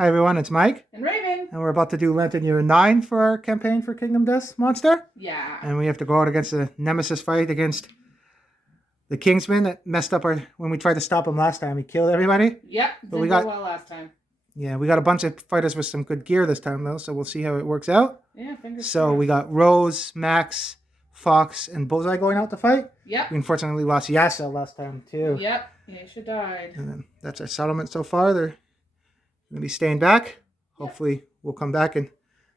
Hi everyone, it's Mike. And Ravin. And we're about to do Lenten Year 9 for our campaign for Kingdom Death Monster. Yeah. And we have to go out against a nemesis fight against the Kingsmen that messed up when we tried to stop him last time. He killed everybody. Yep, didn't go well last time. Yeah, we got a bunch of fighters with some good gear this time though, so we'll see how it works out. Yeah, fingers So crossed. we got Rose, Max, Fox, and Bullseye going out to fight. Yep. We unfortunately lost Yasa last time too. Yep, Yasha died. And then that's our settlement so far. They're going to be staying back. Hopefully we'll come back and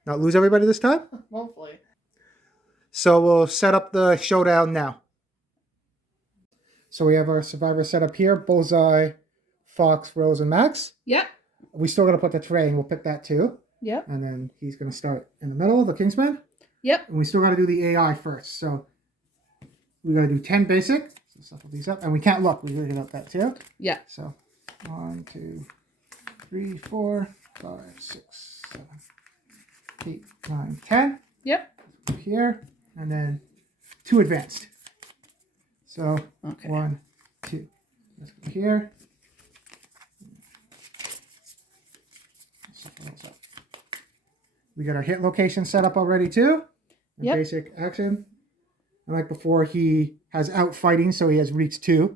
not lose everybody this time. Hopefully. So we'll set up the showdown now. So we have our survivors set up here. Bullseye, Fox, Rose, and Max. Yep. We still got to put the terrain. We'll pick that too. Yep. And then he's going to start in the middle, the Kingsman. Yep. And we still got to do the AI first. So we got to do 10 basic. So shuffle these up. And we can't look. We figured out that too. Yeah. So 1, 2, 3, 4, 5, 6, 7, 8, 9, 10. Yep. Here. And then 2 advanced. So Okay. 1, 2. Let's go here. We got our hit location set up already too. Yep. Basic action. And like before, he has out fighting, so he has reach 2.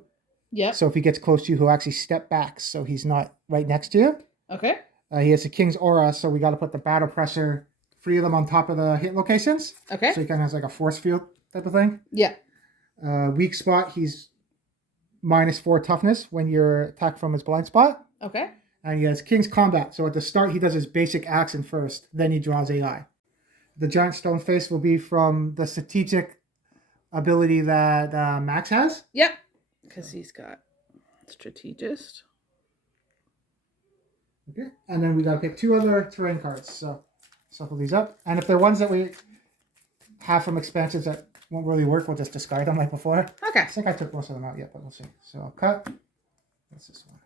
Yep. So if he gets close to you, he'll actually step back, so he's not right next to you. Okay. He has a King's Aura, so we got to put the battle pressure, 3 of them on top of the hit locations. Okay. So he kind of has like a force field type of thing. Yeah. Weak spot, he's -4 toughness when you're attacked from his blind spot. Okay. And he has King's Combat, so at the start he does his basic action first, then he draws AI. The Giant Stone Face will be from the strategic ability that Max has. Yep. Because he's got strategist. Okay. And then we got to pick 2 other terrain cards, so shuffle these up. And if they're ones that we have from expansions that won't really work, we'll just discard them like before. Okay. I think I took most of them out yet, but we'll see. So I'll cut. What's this one?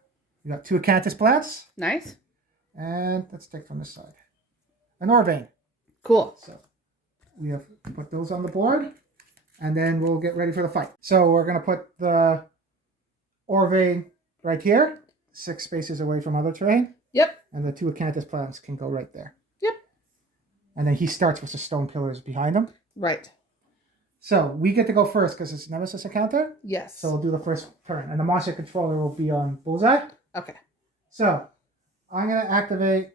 We got 2 Acanthus plants. Nice. And let's take from this side. An Orvane. Cool. So we have put those on the board. And then we'll get ready for the fight. So we're going to put the Orvane right here. 6 spaces away from other terrain. Yep. And the 2 Acanthus plants can go right there. Yep. And then he starts with the stone pillars behind him. Right. So we get to go first because it's Nemesis encounter. Yes. So we'll do the first turn. And the monster controller will be on Bullseye. Okay. So I'm going to activate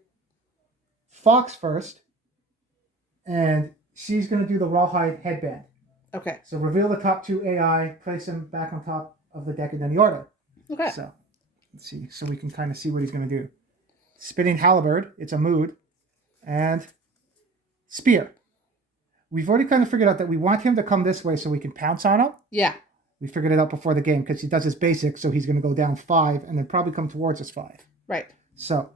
Fox first. And she's going to do the Rawhide headband. Okay. So reveal the top 2 AI, place him back on top of the deck in any order. Okay. So let's see. So we can kind of see what he's going to do. Spinning Halberd, it's a mood. And Spear. We've already kind of figured out that we want him to come this way so we can pounce on him. Yeah. We figured it out before the game because he does his basic, so he's going to go down 5 and then probably come towards us 5. Right. So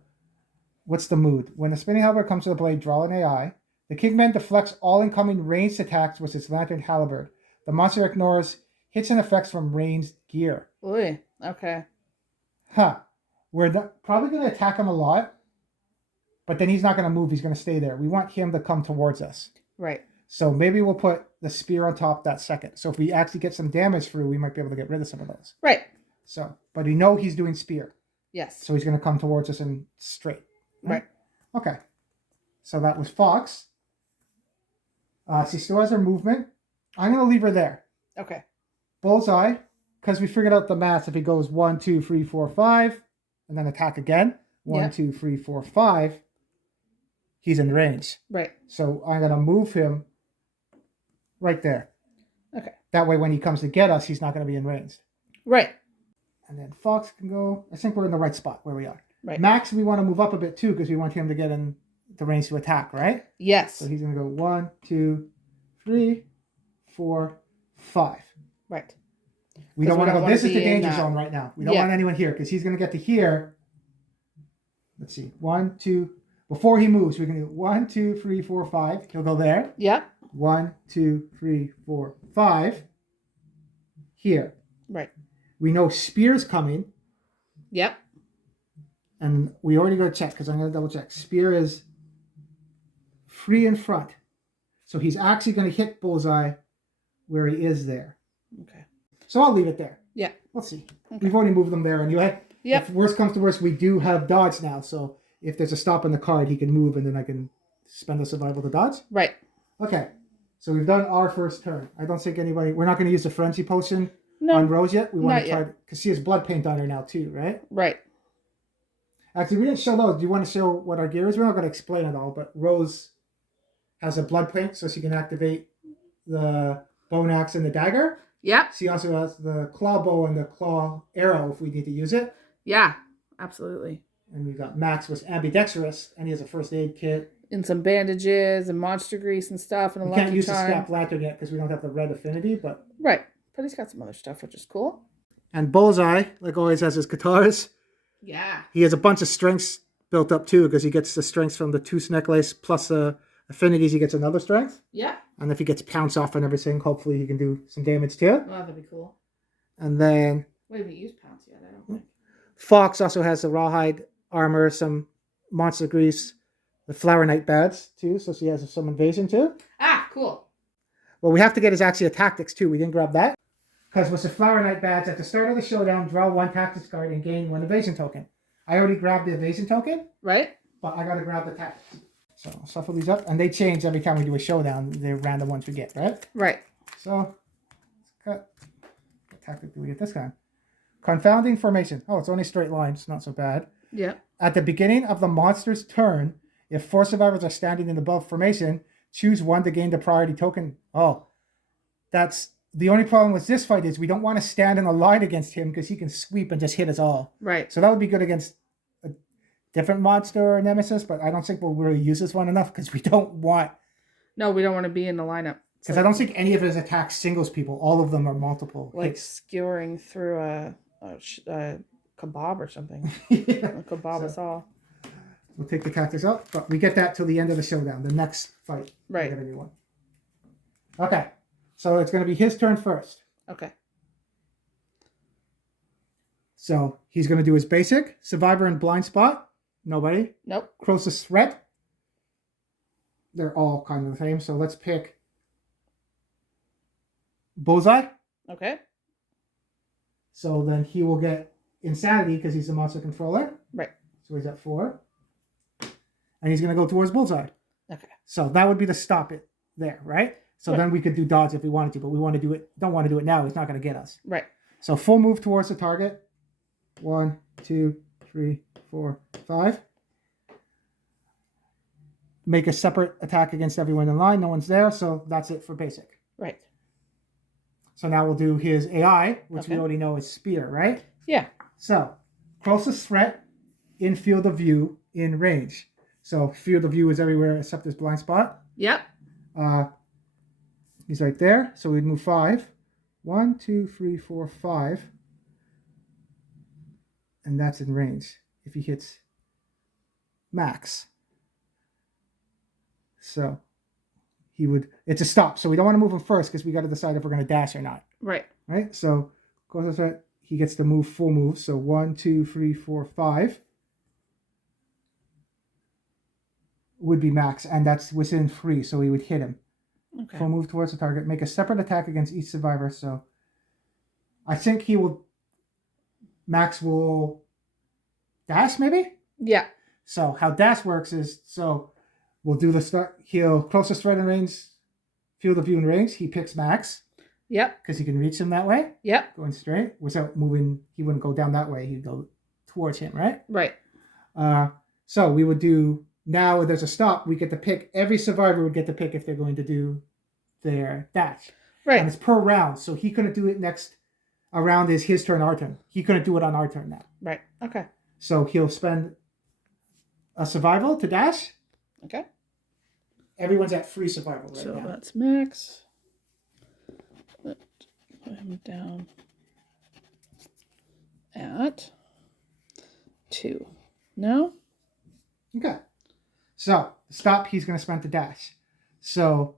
what's the mood? When the Spinning Halberd comes to the blade, draw an AI. The Kingman deflects all incoming ranged attacks with its Lantern Halberd. The monster ignores hits and effects from ranged gear. Ooh. Okay. We're probably going to attack him a lot, but then he's not going to move. He's going to stay there. We want him to come towards us. Right. So maybe we'll put the spear on top that second. So if we actually get some damage through, we might be able to get rid of some of those. Right. So, but we know he's doing spear. Yes. So he's going to come towards us and straight. Right. Okay. So that was Fox. She still has her movement. I'm going to leave her there. Okay. Bullseye, because we figured out the math. If he goes 1, 2, 3, 4, 5, and then attack again, 1, Yep. 2, 3, 4, 5, he's in range. Right. So I'm going to move him right there. Okay. That way when he comes to get us, he's not going to be in range. Right. And then Fox can go. I think we're in the right spot where we are. Right. Max, we want to move up a bit too because we want him to get in the range to attack, right? Yes. So he's going to go 1, 2, 3, 4, 5. Right. We don't want to go. This is the danger in, zone right now. We don't want anyone here because he's going to get to here. Let's see. 1, 2. Before he moves, we can do 1, 2, 3, 4, 5. He'll go there. Yeah. 1, 2, 3, 4, 5. Here. Right. We know Spear's coming. Yep. And we already go check because I'm going to double check. Spear is free in front. So he's actually going to hit Bullseye where he is there. Okay. So I'll leave it there. Yeah. Let's see. Okay. We've already moved them there anyway. Yep. If worst comes to worst, we do have dodge now. So if there's a stop on the card, he can move, and then I can spend a survival to dodge. Right. Okay. So we've done our first turn. I don't think anybody... We're not going to use the frenzy potion No, on Rose yet. We want not to try... yet. Because she has blood paint on her now too, right? Right. Actually, we didn't show those. Do you want to show what our gear is? We're not going to explain it all, but Rose has a blood paint, so she can activate the bone axe and the dagger. Yep. She also has the claw bow and the claw arrow if we need to use it. Yeah, absolutely. And we got Max was ambidextrous, and he has a first aid kit. And some bandages and monster grease and stuff and a We lucky can't use charm. the scap lantern yet because we don't have the red affinity, but... Right. But he's got some other stuff, which is cool. And Bullseye, like always, has his Katars. Yeah. He has a bunch of strengths built up too, because he gets the strengths from the tooth necklace plus the affinities. He gets another strength. Yeah. And if he gets pounce off and everything, hopefully he can do some damage too. Well, that'd be cool. And then We haven't used pounce yet, I don't think. Fox also has the rawhide armor, some monster grease, the flower knight badge too, so she has some invasion too. Ah, cool. Well, we have to get his Axia tactics too. We didn't grab that. Because with the flower knight badge, at the start of the showdown, draw 1 tactics card and gain 1 evasion token. I already grabbed the evasion token, Right? but I gotta grab the tactics. So I'll shuffle these up, and they change every time we do a showdown. They're random ones we get, right? Right. So let's cut. What tactic do we get this time? Confounding formation. Oh, it's only straight lines. Not so bad. Yeah. At the beginning of the monster's turn, if 4 survivors are standing in above formation, choose 1 to gain the priority token. Oh, that's the only problem with this fight is we don't want to stand in a line against him because he can sweep and just hit us all. Right. So that would be good against a different monster or nemesis, but I don't think we'll really use this one enough because we don't want... No, we don't want to be in the lineup. Because I don't think any of his attacks singles people. All of them are multiple. Like hits. skewering through a kebab or something. Yeah. A kebab us all. We'll take the tactics out, but we get that till the end of the showdown, the next fight. Right. We're gonna do one. Okay, so it's going to be his turn first. Okay. So he's going to do his basic. Survivor and blind spot. Nobody. Nope. Closest threat. They're all kind of the same. So let's pick Bullseye. Okay. So then he will get Insanity because he's the monster controller. Right. So he's at 4. And he's going to go towards Bullseye. Okay. So that would be the stop it there, right? So then we could do dodge if we wanted to, but we want to do it. Don't want to do it now. He's not going to get us. Right. So full move towards the target. 1, 2, 3, 4, 5. Make a separate attack against everyone in line. No one's there, so that's it for basic. Right. So now we'll do his AI, which we Okay. already know is Spear, right? Yeah. So closest threat in field of view in range. So field of view is everywhere except his blind spot. Yep. He's right there. So we'd move 5. 1, 2, 3, 4, 5. And that's in range if he hits Max. So he would, it's a stop. So we don't want to move him first because we got to decide if we're going to dash or not. Right. Right? So closest threat, he gets to move full move. So 1, 2, 3, 4, 5 would be Max. And that's within 3. So we would hit him. Okay. Full move towards the target. Make a separate attack against each survivor. So I think he will... Max will dash, maybe? Yeah. So how dash works is... So we'll do the start... He'll closest threat in range, field of view in range. He picks Max. Yep. Because he can reach him that way. Yep. Going straight. Without moving... He wouldn't go down that way. He'd go towards him, right? Right. So we would do... Now there's a stop. We get to pick... Every survivor would get to pick if they're going to do their dash. Right. And it's per round. So he couldn't do it next... A round is his turn, our turn. He couldn't do it on our turn now. Right. Okay. So he'll spend a survival to dash. Okay. Everyone's at free survival right So now. that's Max. Let's put him down at 2. No? Okay. So stop, he's going to spend the dash. So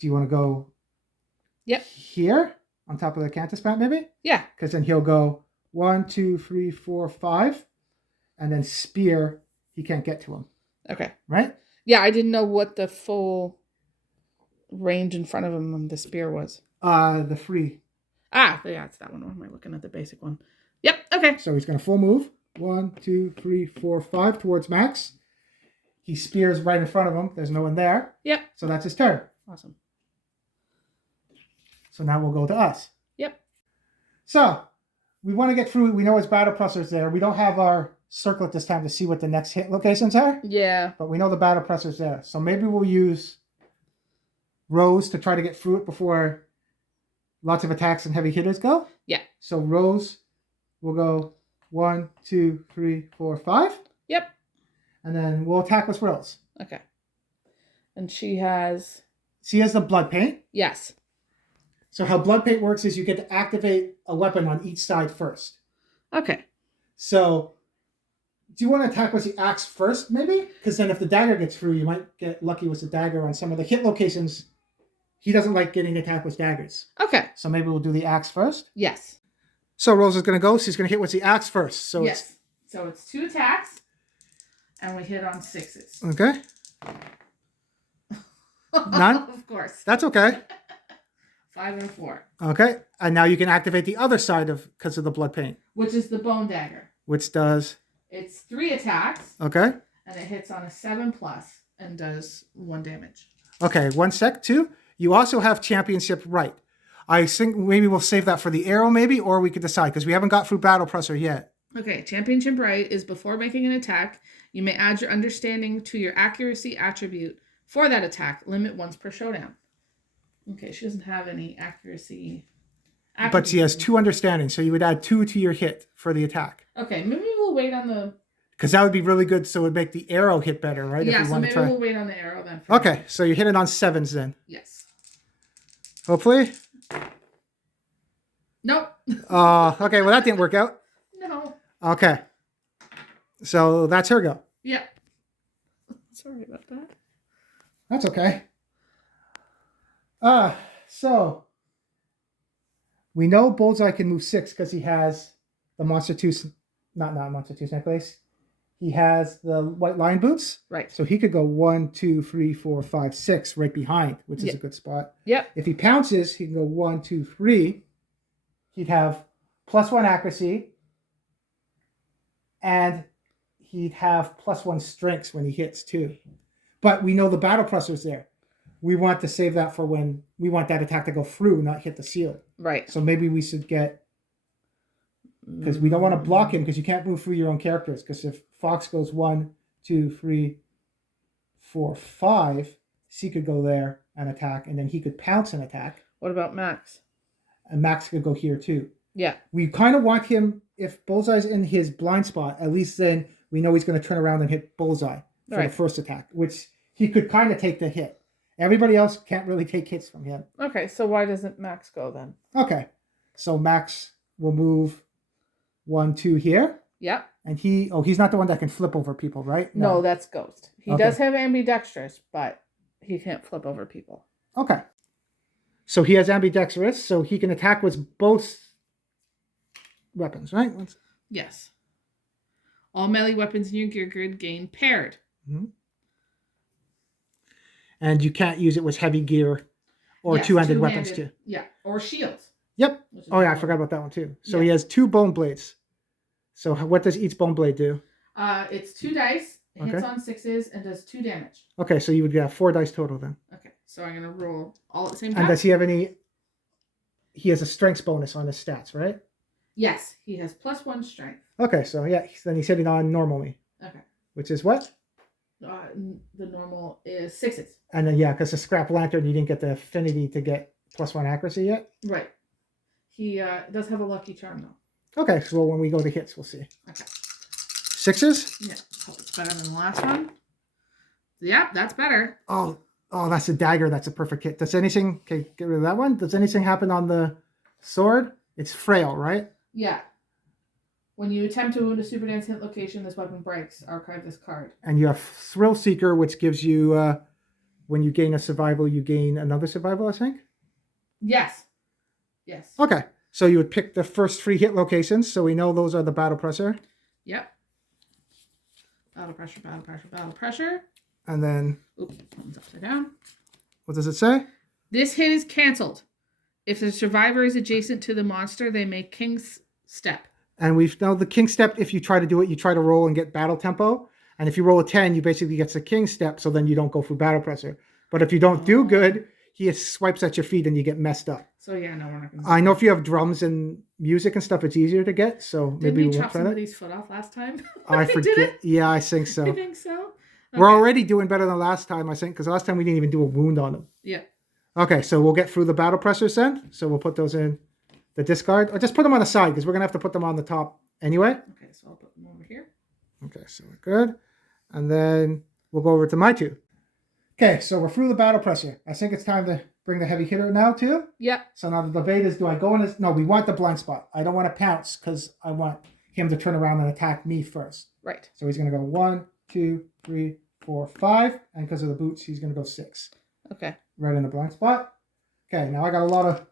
do you want to go Yep. here on top of the Cantus plant maybe? Yeah. Because then he'll go 1, 2, 3, 4, 5. And then spear, he can't get to him. Okay. Right? Yeah, I didn't know what the full range in front of him on the spear was. The free. Ah, yeah, it's that one. Or am I looking at the basic one? Yep. Okay. So he's going to full move. 1, 2, 3, 4, 5 towards Max. He spears right in front of him. There's no one there. Yep. So that's his turn. Awesome. So now we'll go to us. Yep. So we want to get through. We know his battle presser's there. We don't have our circlet this time to see what the next hit locations are. Yeah. But we know the battle presser's there. So maybe we'll use Rose to try to get through it before lots of attacks and heavy hitters go. Yeah. So Rose will go 1, 2, 3, 4, 5. Yep. And then we'll attack with Rose. Okay. And she has... She has the blood paint. Yes. So how blood paint works is you get to activate a weapon on each side first. Okay. So do you want to attack with the axe first, maybe? Because then if the dagger gets through, you might get lucky with the dagger on some of the hit locations. He doesn't like getting attacked with daggers. Okay. So maybe we'll do the axe first. Yes. So Rose is going to go. She's going to hit with the axe first. So yes. So it's 2 attacks. And we hit on 6s. Okay. None? Of course. That's okay. 5 and 4. Okay. And now you can activate the other side because of the blood paint. Which is the bone dagger. Which does? It's 3 attacks. Okay. And it hits on a 7+ and does 1 damage. Okay. 1 sec. 2. You also have championship right. I think maybe we'll save that for the arrow maybe, or we could decide because we haven't got through battle presser yet. Okay. Championship right is before making an attack, you may add your understanding to your accuracy attribute for that attack. Limit once per showdown. Okay. She doesn't have any accuracy. But she has 2 understanding, so you would add 2 to your hit for the attack. Okay. Maybe we'll wait on the... Because that would be really good, so it would make the arrow hit better, right? Yeah, if we so want maybe to try. we'll wait on the arrow then. Okay, so you hit it on 7s then. Yes. Hopefully. Nope. Okay, well that didn't work out. No. Okay. So that's her go. Yep. Sorry about that. That's okay. So we know Bullseye can move 6 because he has the Monster Tooth, not Monster Tooth necklace. He has the white lion boots. Right. So he could go 1, 2, 3, 4, 5, 6 right behind, which is a good spot. Yep. If he pounces, he can go 1, 2, 3. He'd have +1 accuracy. And he'd have +1 strengths when he hits too. But we know the battle presser's there. We want to save that for when we want that attack to go through, not hit the shield. Right. So maybe we should get, because we don't want to block him because you can't move through your own characters. Because if Fox goes 1, 2, 3, 4, 5, she could go there and attack, and then he could pounce and attack. What about Max? And Max could go here too. Yeah. We kind of want him, if Bullseye's in his blind spot, at least then we know he's going to turn around and hit Bullseye for the first attack, which he could kind of take the hit. Everybody else can't really take hits from him. Okay, so why doesn't Max go then? Okay, so Max will move 1, 2 here. Yep. And he's not the one that can flip over people, right? No, that's Ghost. He does have ambidextrous, but he can't flip over people. Okay. So he has ambidextrous, so he can attack with both weapons, right? Yes. All melee weapons in your gear grid gain paired. Mm-hmm. And you can't use it with heavy gear or two-handed weapons too. Yeah, or shields. Yep. Oh yeah, I forgot about that one too. So he has 2 bone blades. So what does each bone blade do? It's 2 dice, hits on 6s, and does 2 damage. Okay, so you would get 4 dice total then. Okay, so I'm going to roll all at the same time. And does he have any... He has a strengths bonus on his stats, right? Yes, he has +1 strength. Okay, so yeah, then he's hitting on normally. Okay. Which is what? The normal is 6s. And then, yeah, because the scrap lantern, you didn't get the affinity to get +1 accuracy yet? Right. He does have a lucky charm, though. Okay, so when we go to hits, we'll see. Okay. 6s? Yeah, hope it's better than the last one. Yeah, that's better. Oh, that's a dagger. That's a perfect hit. Does anything... Okay, get rid of that one. Does anything happen on the sword? It's frail, right? Yeah. When you attempt to wound a super dance hit location, this weapon breaks. Archive this card. And you have Thrill Seeker, which gives you... when you gain a survival, you gain another survival, I think? Yes. Yes. Okay. So you would pick the first 3 hit locations, so we know those are the battle presser. Yep. Battle pressure, battle pressure, battle pressure. And then... Oops, one's upside down. What does it say? This hit is canceled. If the survivor is adjacent to the monster, they make King's Step. And we've now the king step, if you try to do it, you try to roll and get battle tempo. And if you roll a 10, you basically get the king step, so then you don't go through battle presser. But if you don't do good, he swipes at your feet and you get messed up. So yeah, no, we're not going to. I know if you have drums and music and stuff, it's easier to get. So maybe we we won't chop try that. somebody's foot off last time? I forget. Yeah, I think so. I think so. Okay. We're already doing better than last time, I think, because last time we didn't even do a wound on them. Yeah. Okay, so we'll get through the battle pressers then. So we'll put those in the discard, or just put them on the side because we're gonna have to put them on the top anyway. Okay, so I'll put them over here. Okay, so we're good, and then we'll go over to my two. Okay, so we're through the battle presser. I think it's time to bring the heavy hitter now too. Yeah. So now the debate is: do I go in this? No, we want the blind spot. I don't want to pounce because I want him to turn around and attack me first. Right. So he's gonna go 1, 2, 3, 4, 5, and because of the boots, he's gonna go 6. Okay. Right in the blind spot. Okay, now I got a lot of.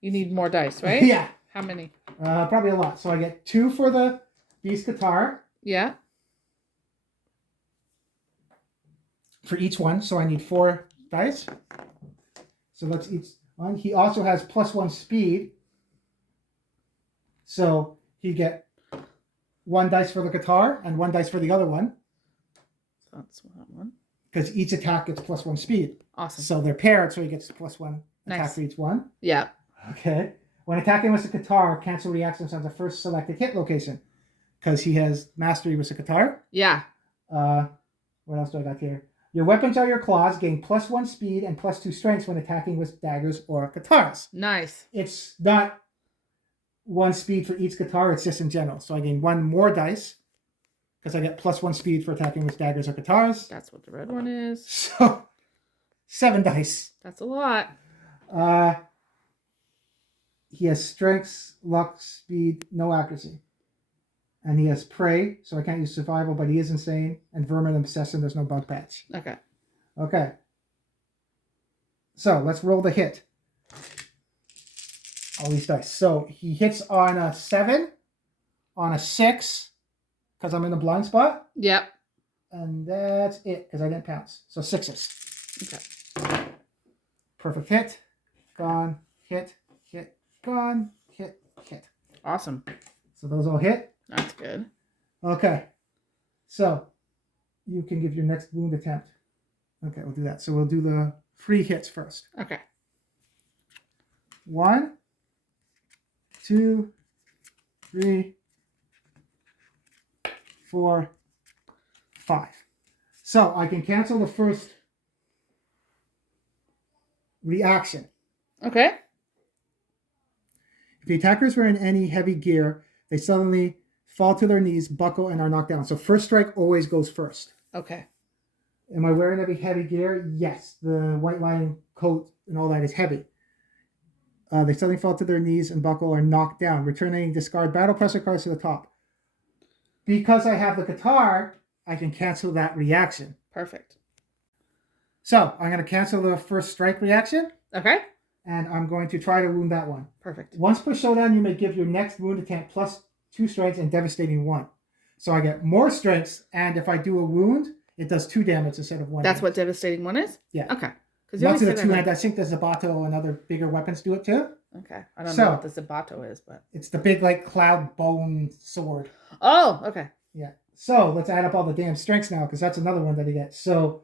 You need more dice, right? Yeah. How many? Probably a lot. So I get 2 for the beast guitar. Yeah. For each one, so I need 4 dice. So that's each one. He also has +1 speed. So he get 1 dice for the guitar and 1 dice for the other one. So that's that one. Because each attack gets +1 speed. Awesome. So they're paired, so he gets +1 attack for each one. Yeah. Okay. When attacking with the guitar, cancel reactions on the first selected hit location. Because he has mastery with the guitar. Yeah. What else do I got here? Your weapons are your claws, gain +1 speed and +2 strength when attacking with daggers or guitars. Nice. It's not 1 speed for each guitar, it's just in general. So I gain 1 more dice. Because I get +1 speed for attacking with daggers or guitars. That's what the red one is. So 7 dice. That's a lot. He has strength, luck, speed, no accuracy. And he has prey, so I can't use survival, but he is insane. And vermin obsessed, and there's no bug patch. Okay. Okay. So let's roll the hit. All these dice. So he hits on a 7, on a 6, because I'm in the blind spot. Yep. And that's it, because I didn't pounce. So 6s. Okay. Perfect hit. Gone. Hit. Hit. Gone. Hit. Hit. Awesome. So those all hit. That's good. Okay. So you can give your next wound attempt. Okay, we'll do that. So we'll do the 3 hits first. Okay. 1, 2, 3, 4, 5. So I can cancel the first reaction. Okay. If the attackers were in any heavy gear, they suddenly fall to their knees, buckle, and are knocked down. So first strike always goes first. Okay. Am I wearing any heavy gear? Yes. The white lining coat and all that is heavy. They suddenly fall to their knees and buckle or knocked down, returning discard battle presser cards to the top. Because I have the guitar, I can cancel that reaction. Perfect. So I'm going to cancel the first strike reaction. Okay. And I'm going to try to wound that one. Perfect. Once per showdown, you may give your next wound attempt +2 strengths and devastating 1. So I get more strengths, and if I do a wound, it does 2 damage instead of 1. That's damage. what devastating 1 is? Yeah. Okay. Lots of the 2-hand, I think the Zabato and other bigger weapons do it too. Okay. I don't know what the Zabato is, but... It's the big, like, cloud bone sword. Oh, okay. Yeah. So let's add up all the damn strengths now, because that's another one that he gets. So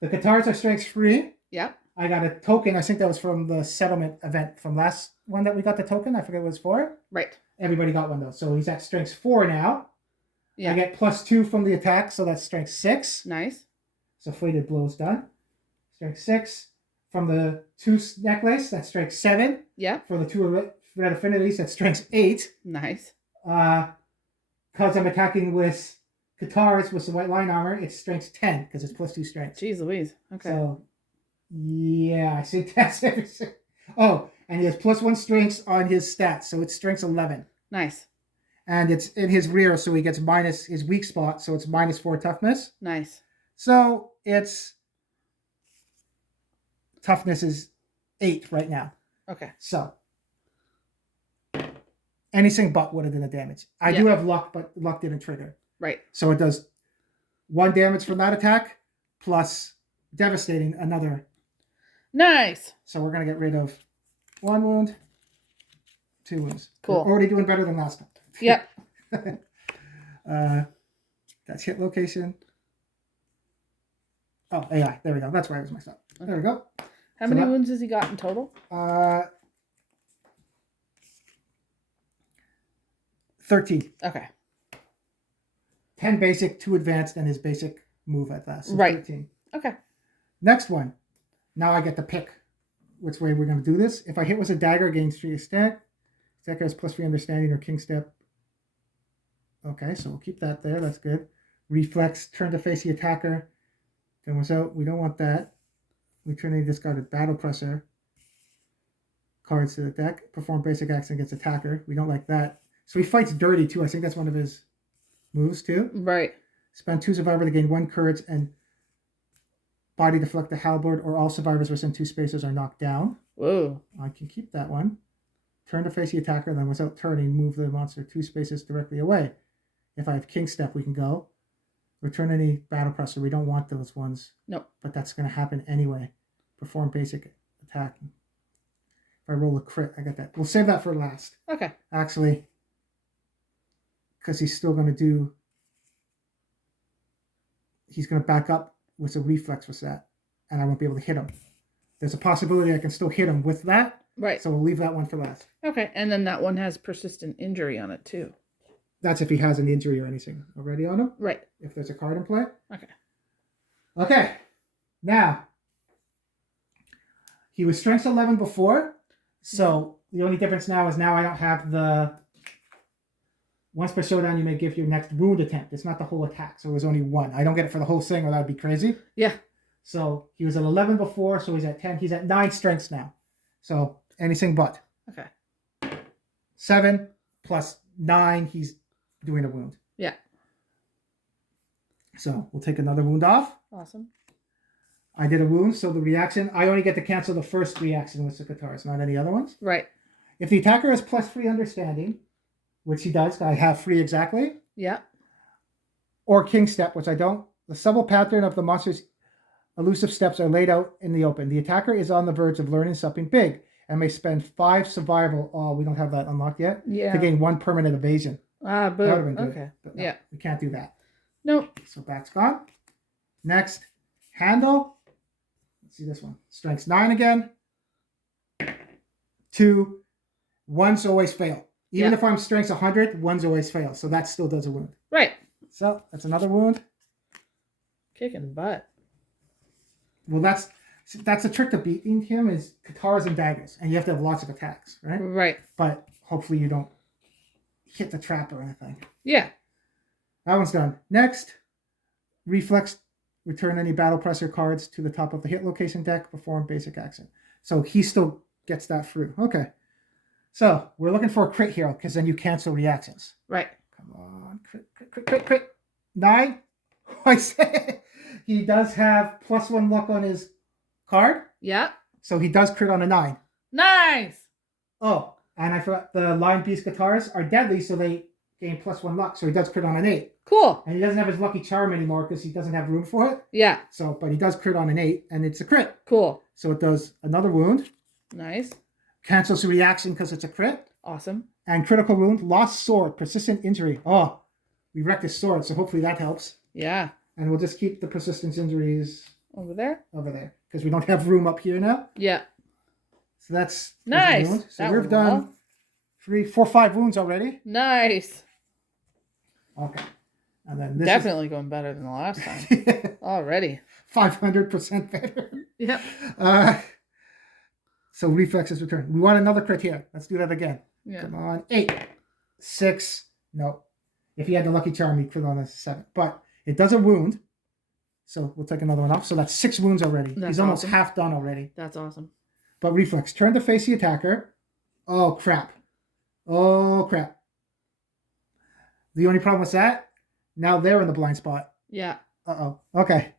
the guitars are strength 3. Yep. I got a token. I think that was from the settlement event from last one that we got the token. I forget what it was for. Right. Everybody got one, though. So he's at strength 4 now. Yeah. I get +2 from the attack, so that's strength 6. Nice. So flayed blow's done. Strength 6. From the 2 necklace, that's strength 7. Yeah. For the 2 red affinities, that's strength 8. Nice. Because I'm attacking with guitars with the white line armor, it's strength 10, because it's +2 strength. Jeez Louise. Okay. So, yeah, I think that's everything. Oh, and he has +1 strengths on his stats, so it's strength 11. Nice. And it's in his rear, so he gets minus his weak spot, so it's -4 toughness. Nice. So it's toughness is 8 right now. Okay. So anything but would have done the damage. I do have luck, but luck didn't trigger. Right. So it does 1 damage from that attack plus devastating another. Nice. So we're gonna get rid of 1 wound, 2 wounds. Cool. We're already doing better than last time. Yep. That's hit location. Oh, AI. There we go. That's where I was messed up. Okay. There we go. How many wounds has he got in total? 13. Okay. 10 basic, 2 advanced, and his basic move at last. So right. 13. Okay. Next one. Now I get to pick which way we're going to do this. If I hit with a dagger, gains 3 extent. Attacker has +3 understanding or king step. Okay, so we'll keep that there. That's good. Reflex, turn to face the attacker. Then was out. We don't want that. We turn any discarded battle presser cards to the deck. Perform basic action against attacker. We don't like that. So he fights dirty too. I think that's one of his moves too. Right. Spend 2 survivor to gain 1 courage and body deflect the halberd, or all survivors within 2 spaces are knocked down. Whoa. I can keep that one. Turn to face the attacker, then without turning, move the monster 2 spaces directly away. If I have king step, we can go. Return any battle presser. We don't want those ones. Nope. But that's going to happen anyway. Perform basic attack. If I roll a crit, I got that. We'll save that for last. Okay. Actually, because he's still going to do... He's going to back up with a reflex with that, and I won't be able to hit him. There's a possibility I can still hit him with that. Right. So we'll leave that one for last. Okay, and then that one has persistent injury on it too. That's if he has an injury or anything already on him. Right. If there's a card in play. Okay. Okay. Now, he was strength 11 before, so the only difference now is I don't have the... Once per showdown, you may give your next wound attempt. It's not the whole attack, so it was only 1. I don't get it for the whole thing, or that would be crazy. Yeah. So he was at 11 before, so he's at 10. He's at 9 strengths now. So anything but. Okay. 7 plus 9, he's doing a wound. Yeah. So we'll take another wound off. Awesome. I did a wound, so the reaction, I only get to cancel the first reaction with the Katars, not any other ones. Right. If the attacker has +3 understanding, which he does, I have 3 exactly. Yeah. Or king step, which I don't. The subtle pattern of the monster's elusive steps are laid out in the open. The attacker is on the verge of learning something big and may spend 5 survival. Oh, we don't have that unlocked yet. Yeah. To gain 1 permanent evasion. Ah, boom. That would have been good. Okay. But no, yeah. We can't do that. Nope. So that's gone. Next, handle. Let's see this one. Strength's 9 again. 2. 1's always fail. Even if I'm strength's 100, 1's always fail. So that still does a wound. Right. So that's another wound. Kicking butt. Well, that's the trick to beating him is Katars and daggers. And you have to have lots of attacks, right? Right. But hopefully you don't hit the trap or anything. Yeah. That one's done. Next, reflex. Return any battle presser cards to the top of the hit location deck. Perform basic action. So he still gets that through. Okay. So we're looking for a crit here because then you cancel reactions. Right. Come on. Crit. 9. I say he does have +1 luck on his card. Yeah. So he does crit on a 9. Nice. Oh, and I forgot the Lion Beast Katars are deadly, so they gain +1 luck. So he does crit on an 8. Cool. And he doesn't have his lucky charm anymore because he doesn't have room for it. Yeah. So, but he does crit on an 8, and it's a crit. Cool. So it does another wound. Nice. Cancels the reaction because it's a crit. Awesome. And critical wound. Lost sword. Persistent injury. Oh, we wrecked his sword, so hopefully that helps. Yeah. And we'll just keep the persistence injuries over there because we don't have room up here now. Yeah. So that's nice. So that we've done 3, 4, 5 wounds already. Nice. Okay. And then this definitely going better than the last time. Already. 500% better. Yep. So reflexes return. We want another crit here. Let's do that again. Yeah. Come on. 8. 6. No. If he had the lucky charm, he'd crit on a 7. But it does a wound. So we'll take another one off. So that's 6 wounds already. He's almost half done already. That's awesome. But reflex. Turn to face the attacker. Oh, crap. Oh, crap. The only problem with that, now they're in the blind spot. Yeah. Uh-oh. Okay.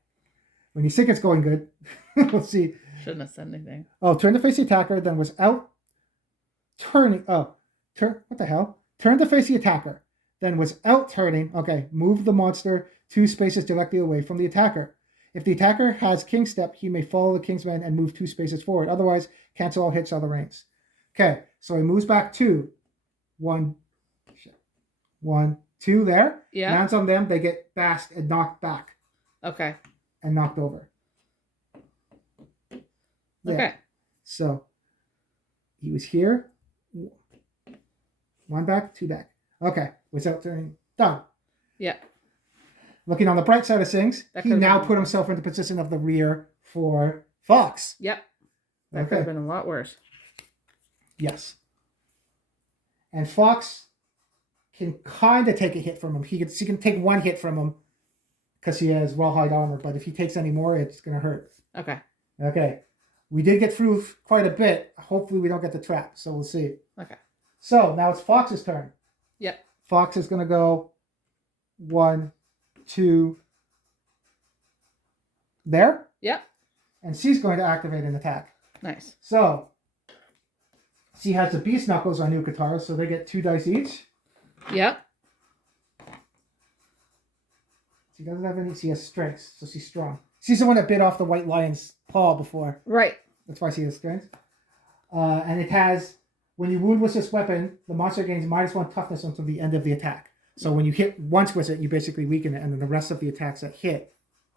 When you think it's going good, we'll see. Shouldn't have said anything. Oh, turn to face the attacker, then was out turning. Oh, what the hell? Turn to face the attacker, then was out turning. Okay, move the monster 2 spaces directly away from the attacker. If the attacker has king step, he may follow the Kingsmen and move 2 spaces forward. Otherwise, cancel all hits on the reins. Okay, so he moves back 2. 1, 1, 2 there. Yeah. Lands on them, they get bashed and knocked back Okay. and knocked over. There. Okay. So he was here. 1 back, 2 back. Okay. Without turning. Done. Yeah. Looking on the bright side of things, That he could've now been- put himself in the position of the rear for Fox. Yep. That could Okay. have been a lot worse. Yes. And Fox can kind of take a hit from him. He can take 1 hit from him because he has rawhide armor. But if he takes any more, it's going to hurt. Okay. Okay. We did get through quite a bit. Hopefully we don't get the trap. So we'll see. Okay. So now it's Fox's turn. Yep. Fox is going to go 1, 2. There. Yep. And she's going to activate an attack. Nice. So she has the beast knuckles on new Katars, so they get 2 dice each. Yep. She doesn't have any. She has strengths, so she's strong. She's the one that bit off the white lion's paw before. Right. That's why she has strength. And it has, when you wound with this weapon, the monster gains -1 toughness until the end of the attack. So when you hit once with it, you basically weaken it, and then the rest of the attacks that hit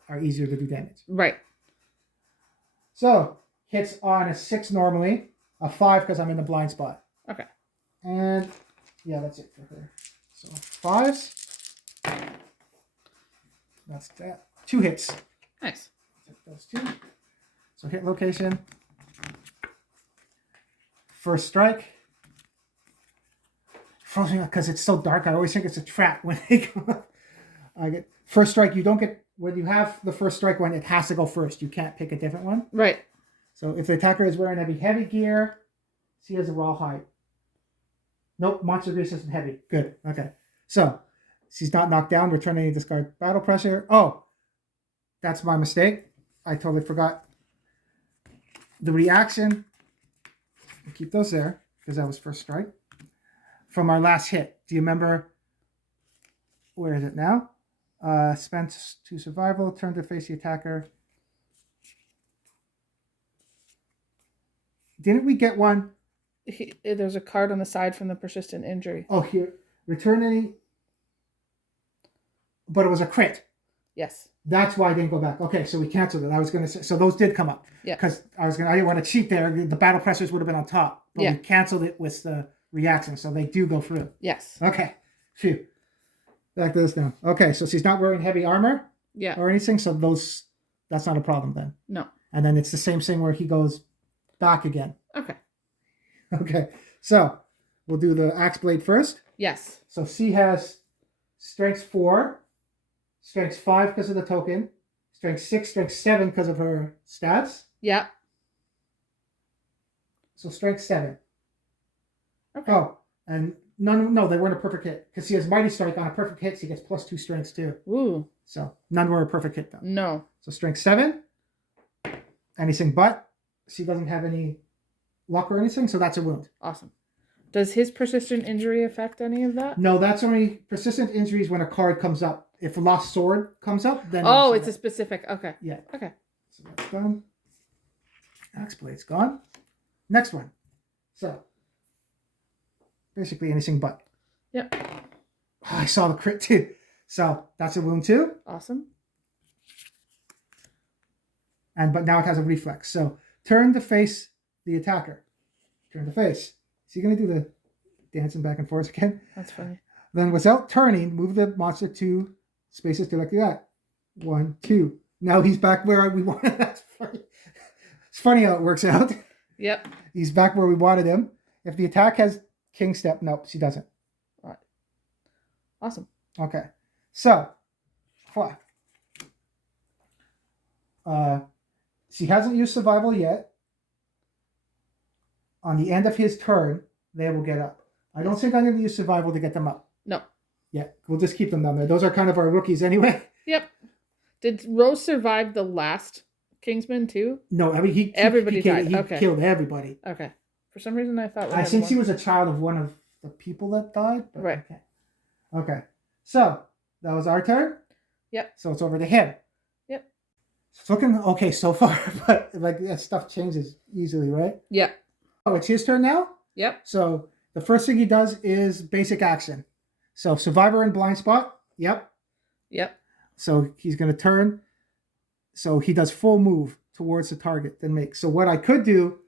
are easier to do damage. Right. So hits on a 6 normally, a 5 because I'm in the blind spot. Okay. And yeah, that's it for her. So 5s. That's that. 2 hits. Nice. Those 2. So hit location. First strike. Frozen because it's so dark. I always think it's a trap when they go up. I get first strike. You don't get when you have the first strike one. It has to go first. You can't pick a different one. Right. So if the attacker is wearing heavy gear, she has a rawhide. Nope, monster grease isn't heavy. Good. Okay. So she's not knocked down. Return any discard battle pressure. Oh, that's my mistake. I totally forgot the reaction. I'll keep those there because that was first strike. From our last hit. Do you remember? Where is it now? Spent 2 survival. Turn to face the attacker. Didn't we get one? There's a card on the side from the persistent injury. Oh, here. Return any. But it was a crit. Yes. That's why I didn't go back. Okay, so we canceled it. I was going to say. So those did come up. Yeah. Because I didn't want to cheat there. The battle pressures would have been on top. But Yeah. we canceled it with the reaction. So they do go through. Yes. Okay. Phew. Back to this now. Okay, so she's not wearing heavy armor Yeah. or anything. So that's not a problem then. No. And then it's the same thing where he goes back again. Okay. Okay. So we'll do the axe blade first. Yes. So she has strength 4, strength 5 because of the token, strength 6, strength 7 because of her stats. Yeah. So strength 7. Okay. Oh, and no, they weren't a perfect hit because she has mighty strike on a perfect hit. She gets +2 strengths too. Ooh. So none were a perfect hit though. No. So strength 7, anything but. She doesn't have any luck or anything, so that's a wound. Awesome. Does his persistent injury affect any of that? No, that's only persistent injuries when a card comes up. If a lost sword comes up, then Oh, it's a specific. Okay. yeah. Okay. So that's done. Axe blade's gone. Next one. So basically anything but. Yep. Oh, I saw the crit too. So that's a wound too. Awesome. But now it has a reflex. So turn to face the attacker. Turn to face. Is he gonna do the dancing back and forth again? That's funny. Then without turning, move the monster 2 spaces directly that. 1, 2. Now he's back where we wanted. That's funny. It's funny how it works out. Yep. He's back where we wanted him. If the attack has king step, nope, she doesn't. All right. Awesome. Okay. So, she hasn't used survival yet. On the end of his turn, they will get up. I don't think I'm going to use survival to get them up. No. Yeah, we'll just keep them down there. Those are kind of our rookies anyway. Yep. Did Rose survive the last Kingsman too? No, I mean Everybody died. He Okay. killed everybody. Okay. For some reason, I thought. I think she was a child of one of the people that died. But Right. Okay. Okay. So that was our turn. Yep. So it's over to him. Yep. It's looking okay so far, but like that stuff changes easily, right? Yep. Oh, it's his turn now. Yep. So the first thing he does is basic action. So survivor in blind spot. Yep. Yep. So he's going to turn. So he does full move towards the target, then make. So what I could do,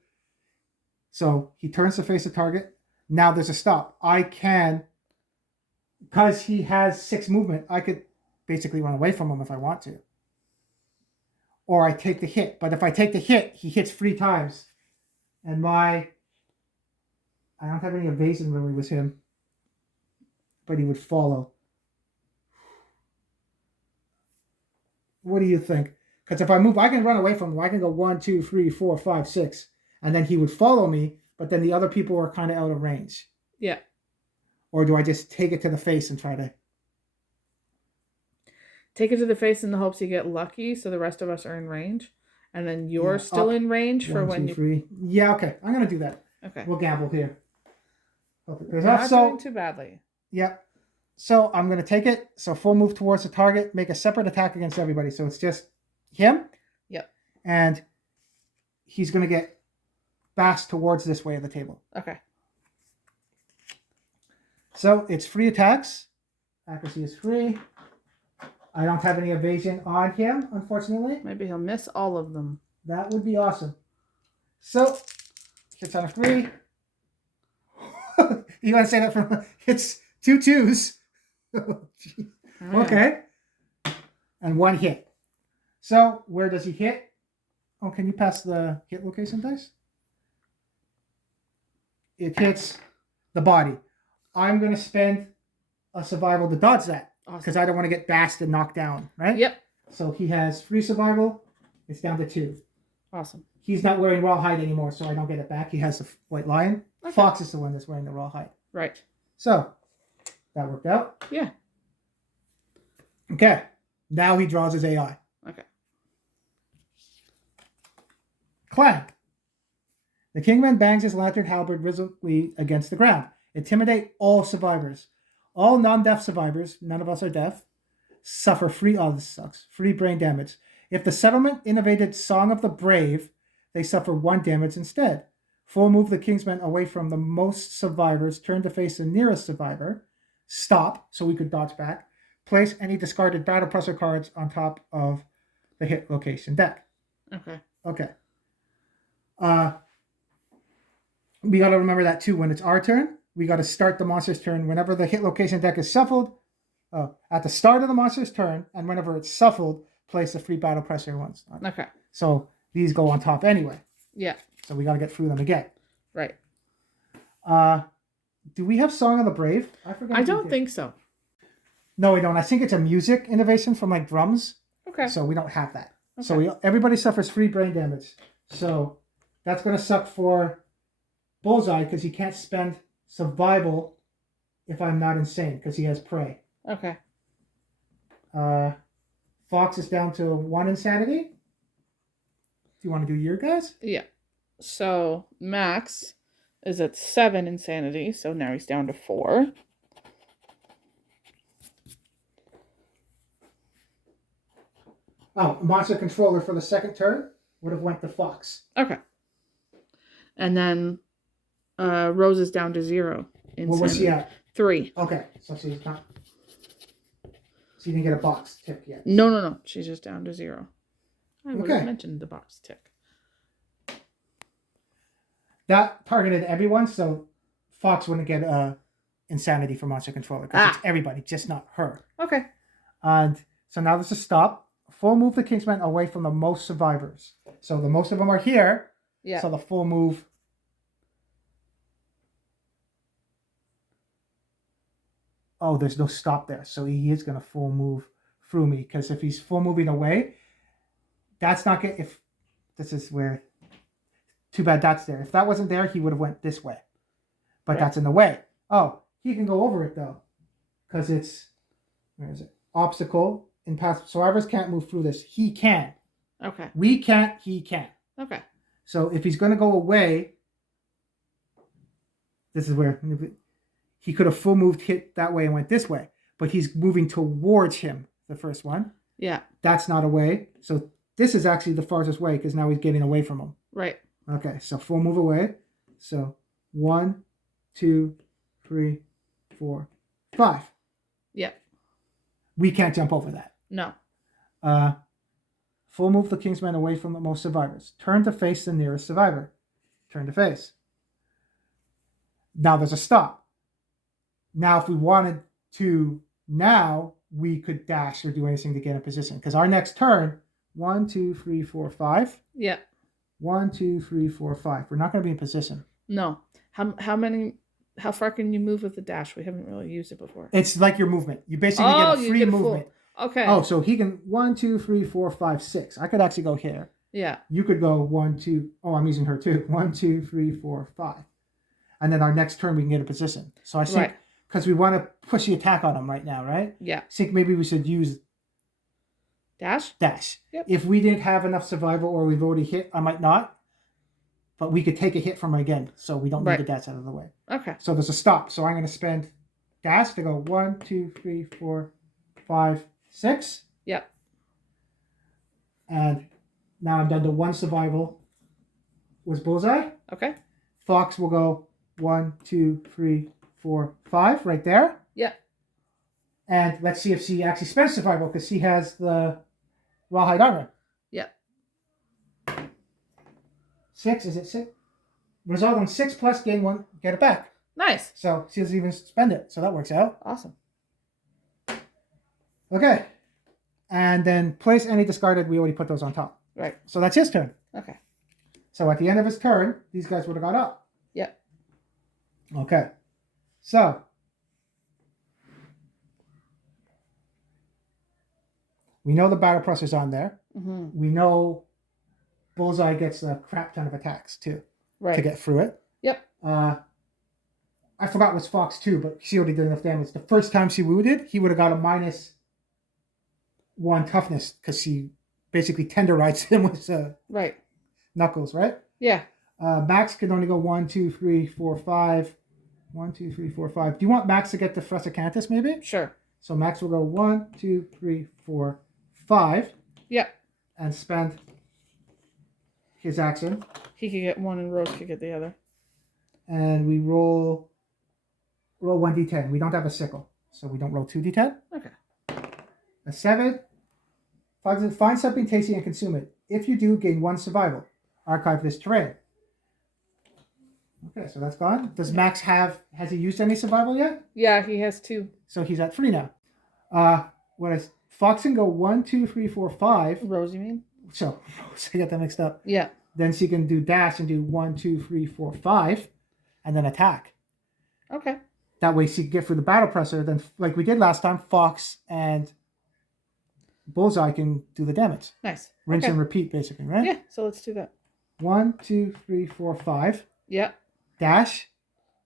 so he turns to face the target. Now there's a stop. I can, because he has 6 movement, I could basically run away from him if I want to. Or I take the hit. But if I take the hit, he hits 3 times. And I don't have any evasion really with him. But he would follow. What do you think? Because if I move, I can run away from him. I can go 1, 2, 3, 4, 5, 6. And then he would follow me, but then the other people are kind of out of range. Yeah. Or do I just take it to the face and try to... Take it to the face in the hopes you get lucky so the rest of us are in range. And then you're still in range for 1, when 2, 3. Yeah, okay. I'm going to do that. Okay. We'll gamble here. You're not doing too badly. Yeah. So I'm going to take it. So full move towards the target. Make a separate attack against everybody. So it's just him. Yep. And he's going to get fast towards this way of the table. Okay. So it's free attacks. Accuracy is free. I don't have any evasion on him, unfortunately. Maybe he'll miss all of them. That would be awesome. So, hits on a 3. You want to say that from... It's 2 2s. Okay. And 1 hit. So, where does he hit? Oh, can you pass the hit location dice? It hits the body. I'm going to spend a survival to dodge that. Because I don't want to get bashed and knocked down, right? Yep. So he has free survival. It's down to 2. Awesome. He's not wearing rawhide anymore, so I don't get it back. He has the white lion. Okay. Fox is the one that's wearing the rawhide. Right. So, that worked out. Yeah. Okay. Now he draws his AI. Okay. Clang. The Kingman bangs his lantern halberd resolutely against the ground. Intimidate all survivors. All non-deaf survivors, none of us are deaf, suffer free, oh this sucks, free brain damage. If the settlement innovated Song of the Brave, they suffer 1 damage instead. Full move the Kingsmen away from the most survivors, turn to face the nearest survivor, stop, so we could dodge back, place any discarded battle pressure cards on top of the hit location deck. Okay. Okay. We got to remember that too, when it's our turn, we got to start the monster's turn whenever the hit location deck is shuffled. At the start of the monster's turn, and whenever it's shuffled, place the free battle pressure ones. Okay. So these go on top anyway. Yeah. So we got to get through them again. Right. Do we have Song of the Brave? I forgot. I don't think so. No, we don't. I think it's a music innovation from like drums. Okay. So we don't have that. Okay. So everybody suffers free brain damage. So that's going to suck for Bullseye because he can't spend survival if I'm not insane because he has prey. Okay. Fox is down to 1 insanity. Do you want to do your guys? Yeah. So Max is at 7 insanity, so now he's down to 4. Oh, monster controller for the second turn would have went to Fox. Okay. And then Rose is down to 0. Insanity. What was she at? 3. Okay, so she's not. So you didn't get a box tick yet. No. She's just down to 0. I would have Okay. mentioned the box tick. That targeted everyone, so Fox wouldn't get insanity for monster controller because it's everybody, just not her. Okay. And so now there's a stop. Full move the Kingsmen away from the most survivors. So the most of them are here. Yeah. So the full move. Oh, there's no stop there. So he is going to full move through me. Because if he's full moving away, that's not good. If this is where, too bad that's there. If that wasn't there, he would have went this way. But that's in the way. Oh, he can go over it though. Because it's, where is it? Obstacle. In past survivors can't move through this. He can. Okay. We can't. He can. Okay. So if he's going to go away, this is where he could have full moved hit that way and went this way. But he's moving towards him, the first one. Yeah. That's not away. So this is actually the farthest way because now he's getting away from him. Right. Okay, so full move away. So 1, 2, 3, 4, 5. Yeah. We can't jump over that. No. Full move the Kingsmen away from the most survivors. Turn to face the nearest survivor. Turn to face. Now there's a stop. Now if we wanted to, now we could dash or do anything to get in position. Because our next turn, 1, 2, 3, 4, 5. Yeah. 1, 2, 3, 4, 5. We're not going to be in position. No. How far can you move with the dash? We haven't really used it before. It's like your movement. You basically get a free movement. Okay. Oh, so he can 1, 2, 3, 4, 5, 6. I could actually go here. Yeah. You could go 1, 2. Oh, I'm using her too. 1, 2, 3, 4, 5. And then our next turn we can get a position. So I think because we want to push the attack on him right now, right? Yeah. I think maybe we should use dash. Yep. If we didn't have enough survival or we've already hit, I might not. But we could take a hit from her again, so we don't need the dash out of the way. Okay. So there's a stop. So I'm going to spend dash to go 1, 2, 3, 4, 5, 6. Yep. And now I'm down to 1 survival. Was bullseye. Okay. Fox will go 1, 2, 3, 4, 5 right there. Yep. And let's see if she actually spends survival because she has the rawhide armor. Yep. 6, is it 6? Result on 6 plus gain 1, get it back. Nice. So she doesn't even spend it. So that works out. Awesome. Okay. And then place any discarded. We already put those on top. Right. So that's his turn. Okay. So at the end of his turn, these guys would have got up. Yep. Okay. So we know the battle pressure's on there. Mm-hmm. We know Bullseye gets a crap ton of attacks too to get through it. Yep. I forgot it was Fox too, but she already did enough damage. The first time she wounded, he would have got a -1 toughness because she basically tenderized him with knuckles, right? Yeah. Max can only go 1, 2, 3, 4, 5. 1, 2, 3, 4, 5. Do you want Max to get the Fressacanthus maybe? Sure. So Max will go 1, 2, 3, 4, 5. Yep. And spend his action. He could get 1 and Rose could get the other. And we roll 1d10. We don't have a sickle, so we don't roll 2d10. Okay. A 7. Find something tasty and consume it. If you do, gain 1 survival. Archive this terrain. Okay, so that's gone. Does Max has he used any survival yet? Yeah, he has 2. So he's at 3 now. Fox can go 1, 2, 3, 4, 5. Rose, you mean? So I got that mixed up. Yeah. Then she can do dash and do 1, 2, 3, 4, 5, and then attack. Okay. That way she can get through the battle presser. Then, like we did last time, Fox and Bullseye can do the damage. Nice. Rinse and repeat, basically, right? Yeah. So let's do that. 1, 2, 3, 4, 5. Yep. Dash.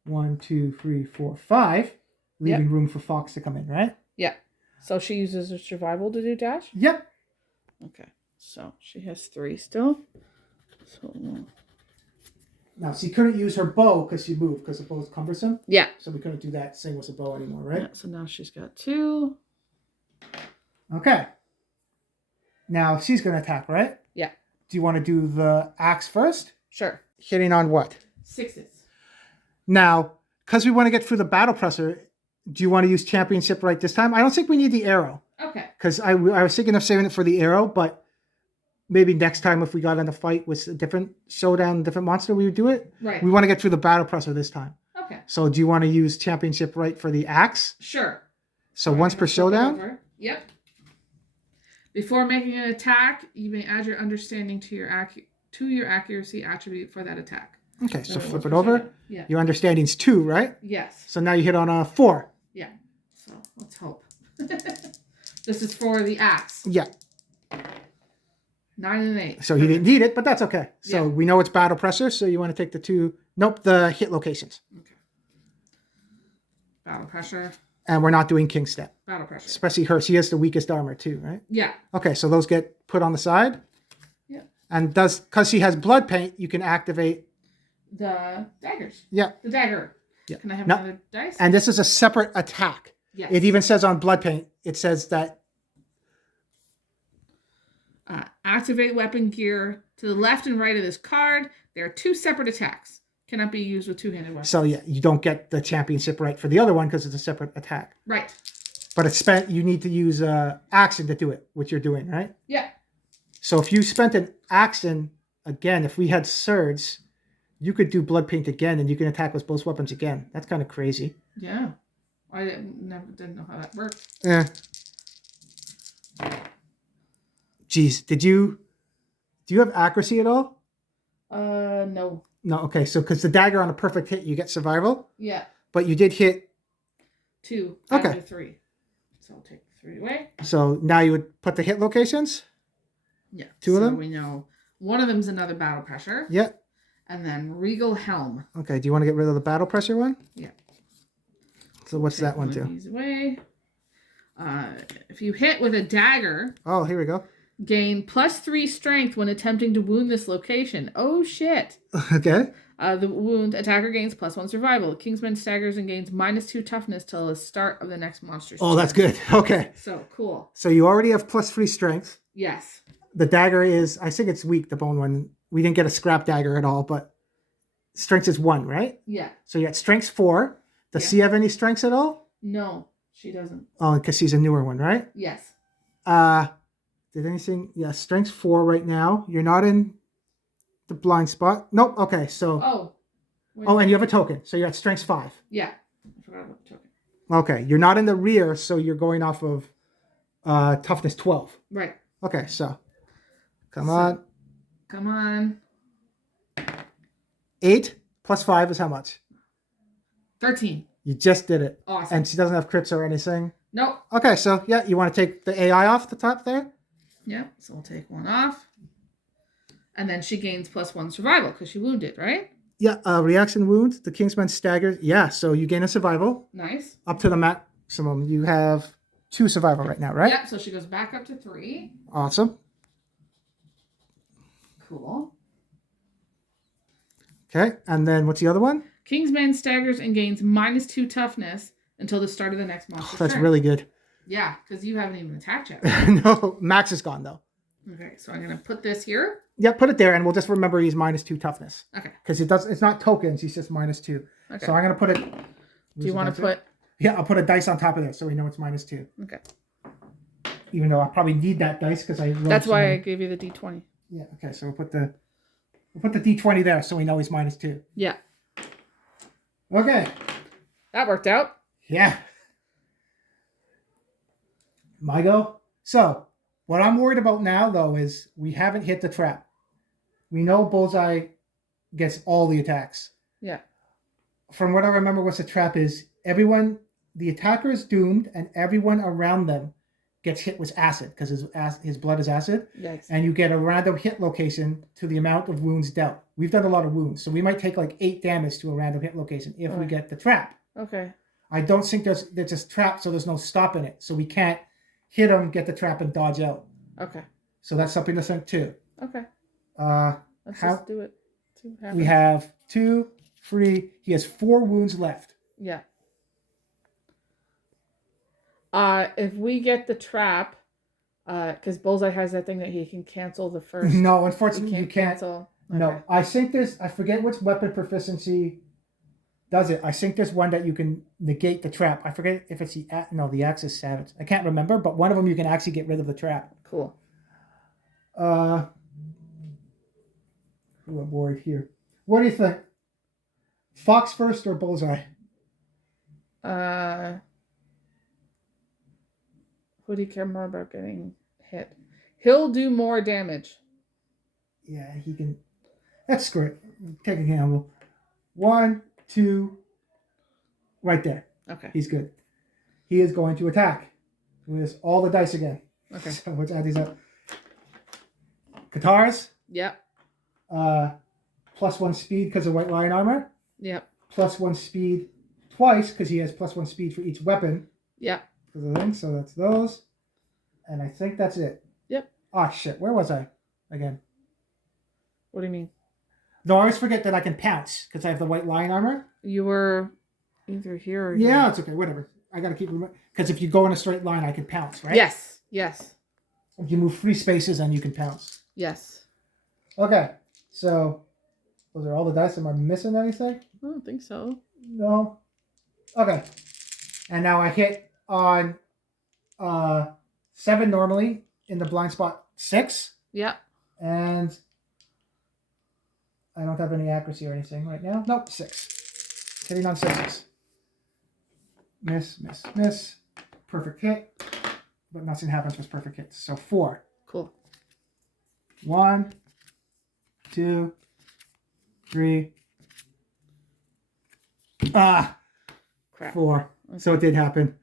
1, 2, 3, 4, 5. Leaving room for Fox to come in, right? Yeah. So she uses her survival to do dash? Yep. Okay. So she has 3 still. So now she couldn't use her bow because she moved because the bow is cumbersome. Yeah. So we couldn't do that same with the bow anymore, right? Yeah, so now she's got 2. Okay. Now she's going to attack, right? Yeah. Do you want to do the axe first? Sure. Hitting on what? 6s. Now, because we want to get through the battle presser, do you want to use championship right this time? I don't think we need the arrow. Okay. Because I was thinking of saving it for the arrow, but maybe next time if we got in a fight with a different showdown, different monster, we would do it. Right. We want to get through the battle presser this time. Okay. So do you want to use championship right for the axe? Sure. So once per showdown? Yep. Before making an attack, you may add your understanding to your accuracy attribute for that attack. Okay, so flip it over. Yeah. Your understanding's 2, right? Yes. So now you hit on a 4. Yeah. So let's hope. This is for the axe. Yeah. 9 and 8. So he didn't need it, but that's okay. So we know it's battle presser, so you want to take the 2. Nope, the hit locations. Okay. Battle pressure. And we're not doing king step. Battle pressure. Especially her. She has the weakest armor too, right? Yeah. Okay, so those get put on the side. Yeah. And because she has blood paint, you can activate the daggers. Yeah. The dagger. Yeah. Can I have another dice? And this is a separate attack. Yes. It even says on blood paint, it says that activate weapon gear to the left and right of this card. There are 2 separate attacks. Cannot be used with 2-handed weapons. So yeah, you don't get the championship right for the other one because it's a separate attack. Right. But it's spent. You need to use action to do it, which you're doing, right? Yeah. So if you spent an action again, if we had surge, you could do blood paint again, and you can attack with both weapons again. That's kind of crazy. Yeah. I didn't know how that worked. Yeah. Jeez, do you have accuracy at all? No. No. Okay, so because the dagger on a perfect hit, you get survival. Yeah. But you did hit 2 Okay. out of 3. So I'll take 3 away. So now you would put the hit locations. Yeah. 2 of them. We know one of them's another battle pressure. Yeah. And then Regal Helm. Okay. Do you want to get rid of the battle pressure one? Yeah. So what's that one Take do? these away. If you hit with a dagger, Oh, here we go. gain +3 strength when attempting to wound this location. Oh shit. Okay. The wound attacker gains +1 survival. Kingsman staggers and gains -2 toughness till the start of the next monster's Oh, turn. that's good. Okay. So cool. So you already have +3 strength. Yes. The dagger is, I think it's weak, the bone one. We didn't get a scrap dagger at all, but strength is 1, right? Yeah. So you got strength 4. Does Yeah. she have any strengths at all? No, she doesn't. Oh, because she's a newer one, right? Yes. Did anything? Yeah, strength 4 right now. You're not in the blind spot. Nope. Okay, so. Oh. Wait. Oh, and you have a token. So you're at strength 5. Yeah. I forgot about the token. Okay, you're not in the rear, so you're going off of toughness 12. Right. Okay, so. Come on. Come on. 8 plus 5 is how much? 13. You just did it. Awesome. And she doesn't have crits or anything. Nope. Okay, so yeah, you want to take the AI off the top there? Yeah, so we'll take 1 off. And then she gains +1 survival because she wounded, right? Yeah, reaction wound. The Kingsman staggers. Yeah, so you gain a survival Nice. up to the maximum. You have 2 survival right now, right? Yep, so she goes back up to 3. Awesome. Cool. Okay, and then what's the other one? Kingsman staggers and gains -2 toughness until the start of the next monster's That's turn. really good. Yeah, because you haven't even attacked yet. No, Max is gone though. Okay, so I'm going to put this here. Yeah, put it there, and we'll just remember he's -2 toughness. Okay. Because it's not tokens, he's just -2. Okay. So I'm gonna put it. Do you want to put... Yeah, I'll put a dice on top of this so we know it's -2. Okay. Even though I probably need that dice because I. That's why I gave you the D20. Yeah. Okay. So we'll put the D20 there so we know he's -2. Yeah. Okay. That worked out. Yeah. My go. So what I'm worried about now though is we haven't hit the trap. We know Bullseye gets all the attacks. Yeah. From what I remember, what's the trap is everyone, the attacker is doomed, and everyone around them gets hit with acid because his blood is acid. Yikes. And you get a random hit location to the amount of wounds dealt. We've done a lot of wounds, so we might take like 8 damage to a random hit location if we get the trap. Okay. I don't think there's just trap, so there's no stopping it. So we can't hit him, get the trap, and dodge out. Okay. So that's something to think too. Okay. Let's how- just do it. See what We happens. have 2, 3. He has 4 wounds left. Yeah. If we get the trap, because Bullseye has that thing that he can cancel the first. No, He unfortunately, you can't. cancel. No, Okay. I think there's. I forget which weapon proficiency does it. I think there's one that you can negate the trap. I forget if it's the axe is savage. I can't remember, but one of them you can actually get rid of the trap. Cool. Ooh, I'm worried here. What do you think? Fox first or Bullseye? Who do you care more about getting hit? He'll do more damage. Yeah, he can. That's great. Take a gamble. 1, 2. Right there. Okay. He's good. He is going to attack with all the dice again. Okay. So let's add these up. Katars. Yep. +1 speed because of White Lion armor. Yep. +1 speed twice because he has +1 speed for each weapon. Yep. So that's those. And I think that's it. Yep. Ah, shit. Where was I? Again. What do you mean? No, I always forget that I can pounce because I have the White Lion armor. You were either here or Yeah, here. it's okay. Whatever. I got to keep remembering. Because if you go in a straight line, I can pounce, right? Yes. Yes. If you move 3 spaces, and you can pounce. Yes. Okay. So, those are all the dice. Am I missing anything? I don't think so. No. Okay. And now I hit on 7 normally, in the blind spot 6. Yep. And I don't have any accuracy or anything right now. Nope, 6. Hitting on 6s. Miss, miss, miss. Perfect hit. But nothing happens with perfect hits. So 4. Cool. 1, 2, 3. Ah! Crap. 4. Okay. So it did happen.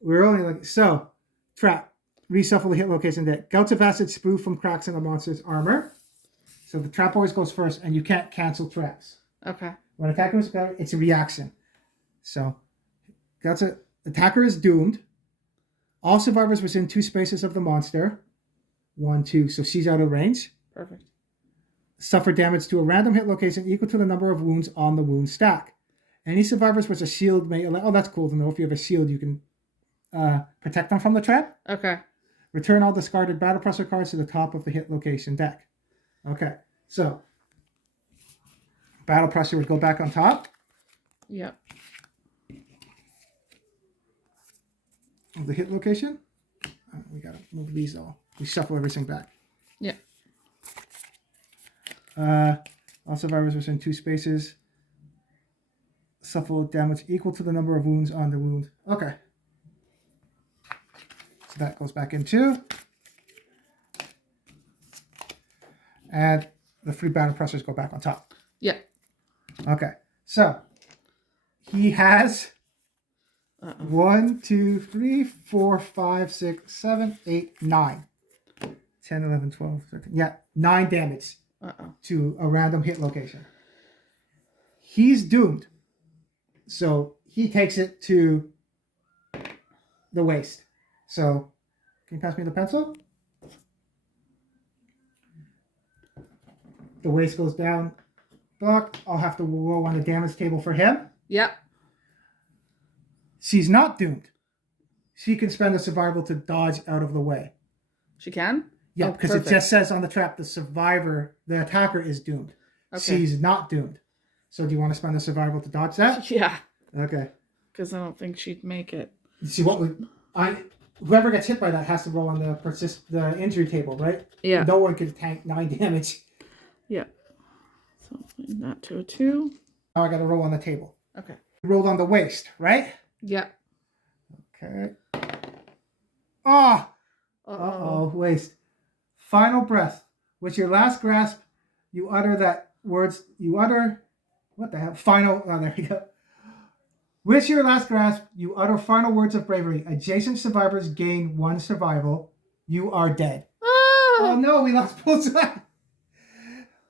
We're only like... So, trap. Reshuffle the hit location deck. Gouts of acid sprue from cracks in the monster's armor. So the trap always goes first, and you can't cancel traps. Okay. When attacking with spell, it's a reaction. So, attacker is doomed. All survivors within 2 spaces of the monster. 1, 2. So she's out of range. Perfect. Suffer damage to a random hit location equal to the number of wounds on the wound stack. Any survivors with a shield may... Oh, that's cool to know. If you have a shield, you can protect them from the trap. Okay. Return all discarded battle presser cards to the top of the hit location deck. Okay. So, battle presser would go back on top. Yep. Of the hit location. We got to move these all. We shuffle everything back. Yep. All survivors within 2 spaces. Suffer damage equal to the number of wounds on the wound. Okay. So that goes back in 2. And the 3 battle pressers go back on top. Yep. Okay. So he has 1, 2, 3, 4, 5, 6, 7, 8, 9. 10, 11, 12, 13. Yeah, 9 damage to a random hit location. He's doomed. So he takes it to the waist. So, can you pass me the pencil? The waist goes down. Block. I'll have to roll on the damage table for him. Yep. She's not doomed. She can spend a survival to dodge out of the way. She can? Yeah, because it just says on the trap the attacker is doomed. Okay. She's not doomed. So do you want to spend a survival to dodge that? Yeah. Okay. Because I don't think she'd make it. See what whoever gets hit by that has to roll on the injury table, right? Yeah. No one can tank 9 damage. Yeah. So that to a 2. Now I got to roll on the table. Okay. Rolled on the waist, right? Yep. Okay. Ah. Oh. Uh-oh. Waist. Final breath. With your last grasp, you utter what the hell? Final. Oh, there we go. With your last grasp, you utter final words of bravery. Adjacent survivors gain 1 survival. You are dead. Oh no, we lost both sides.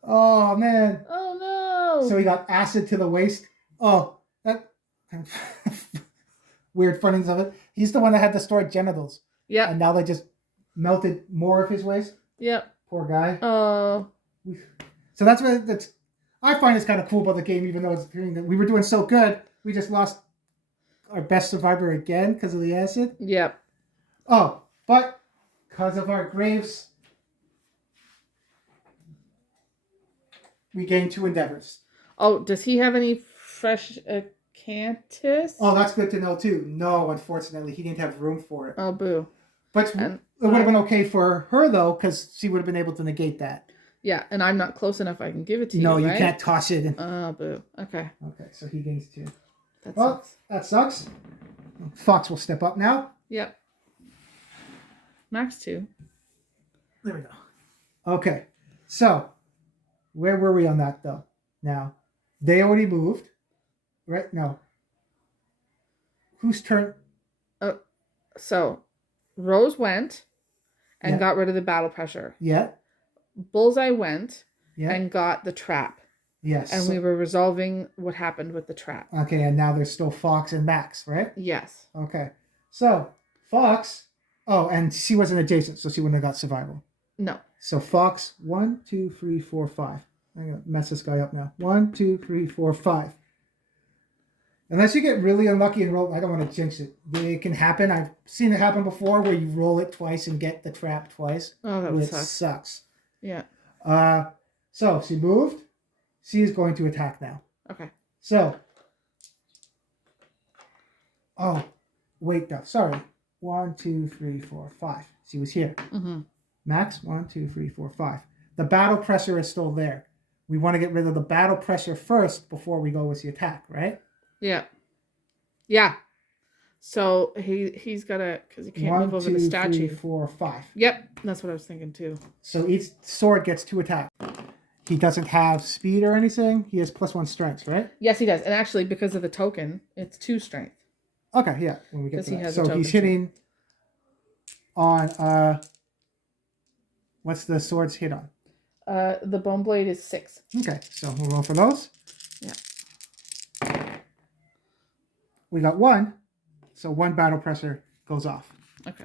Oh man. Oh no. So he got acid to the waist. Oh, that weird findings of it. He's the one that had distorted genitals. Yeah. And now they just melted more of his waist. Yep. Poor guy. Oh. So that's what I find it's kind of cool about the game, even though we were doing so good. We just lost our best survivor again because of the acid. Yep. Oh, but because of our graves, we gained 2 endeavors. Oh, does he have any fresh Cantus? Oh, that's good to know too. No, unfortunately, he didn't have room for it. Oh, boo. But it would have been okay for her, though, because she would have been able to negate that. Yeah, and I'm not close enough I can give it to you, No, you right? can't toss it. Oh, boo. Okay. Okay, so he gains 2. That sucks. That sucks. Fox will step up now. Yep. Max 2. There we go. Okay, so where were we on that, though? Now, they already moved, right? No. Whose turn? So, Rose went and got rid of the battle pressure. Yeah. Bullseye went and got the trap. Yes. And we were resolving what happened with the trap. Okay, and now there's still Fox and Max, right? Yes. Okay. So, Fox... Oh, and she wasn't adjacent, so she wouldn't have got survival. No. So, Fox, 1, 2, 3, 4, 5. I'm going to mess this guy up now. 1, 2, 3, 4, 5. Unless you get really unlucky and roll... I don't want to jinx it. It can happen. I've seen it happen before where you roll it twice and get the trap twice. Oh, that would sucks. Yeah. So, she moved. She is going to attack now. Okay. So. Oh, wait, no. Sorry. 1, 2, 3, 4, 5. She was here. Mm-hmm. Max, 1, 2, 3, 4, 5. The battle pressure is still there. We want to get rid of the battle pressure first before we go with the attack, right? Yeah. Yeah. So he's got to, because he can't move over the statue. 1, 2, 3, 4, 5. Yep. That's what I was thinking too. So each sword gets 2 attacks. He doesn't have speed or anything. He has +1 strength, right? Yes, he does. And actually, because of the token, it's 2 strength. Okay, yeah. When we get to He that. has So he's hitting on what's the sword's hit on? The bone blade is 6. Okay, so we'll roll for those. Yeah. We got 1, so 1 battle pressure goes off. Okay.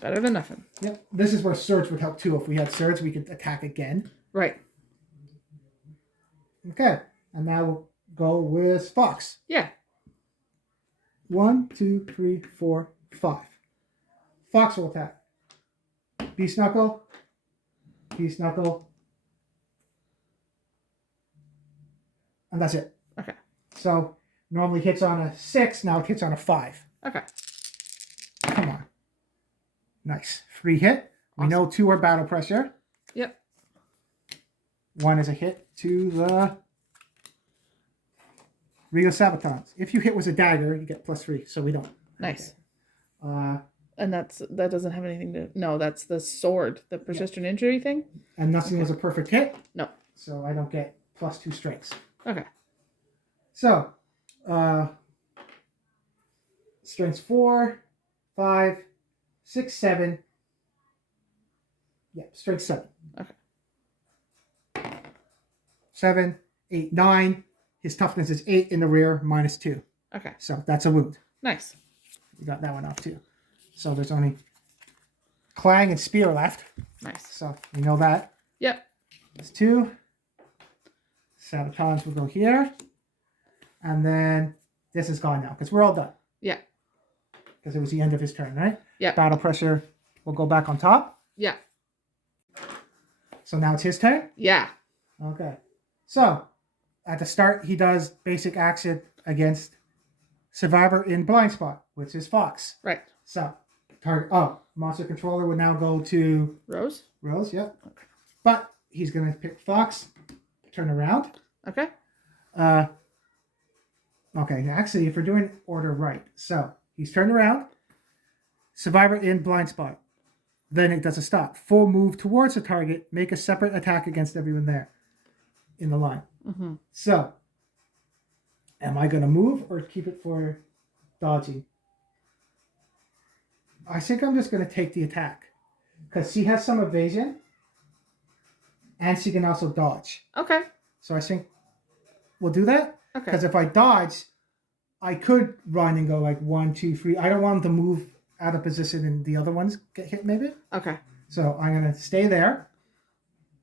Better than nothing. Yep. This is where surge would help too. If we had surge, we could attack again. Right. Okay, and now we'll go with Fox. Yeah. 1, 2, 3, 4, 5. Fox will attack. Beast Knuckle. Beast Knuckle. And that's it. Okay. So normally hits on a 6, now it hits on a 5. Okay. Come on. Nice. Free hit. We know 2 are battle pressure. Yep. 1 is a hit to the Regal Sabatons. If you hit with a dagger, you get +3, so we don't. Nice. Okay. And that doesn't have anything to... No, that's the sword. The persistent injury thing? And nothing was a perfect hit. No. So I don't get +2 strengths. Okay. So, strengths 4, 5, 6, 7. Yeah, strength 7. Okay. 7, 8, 9. His toughness is 8 in the rear, -2. Okay. So that's a wound. Nice. We got that one off too. So there's only Clang and Spear left. Nice. So we know that. Yep. That's 2. Sabatons will go here. And then this is gone now because we're all done. Yeah. Because it was the end of his turn, right? Yeah. Battle pressure will go back on top. Yeah. So now it's his turn? Yeah. Okay. So at the start, he does basic action against Survivor in Blind Spot, which is Fox. Right. So target. Oh, monster controller would now go to Rose? Rose, yep. Okay. But he's going to pick Fox, turn around. Okay. Okay, actually, if we're doing order right. So he's turned around. Survivor in Blind Spot. Then it does a stop. Full move towards the target. Make a separate attack against everyone there in the line. Mm-hmm. So, am I going to move or keep it for dodging? I think I'm just going to take the attack. Because she has some evasion. And she can also dodge. Okay. So I think we'll do that. Okay. Because if I dodge, I could run and go like 1, 2, 3. I don't want him to move out of position and the other ones get hit maybe. Okay. So I'm going to stay there.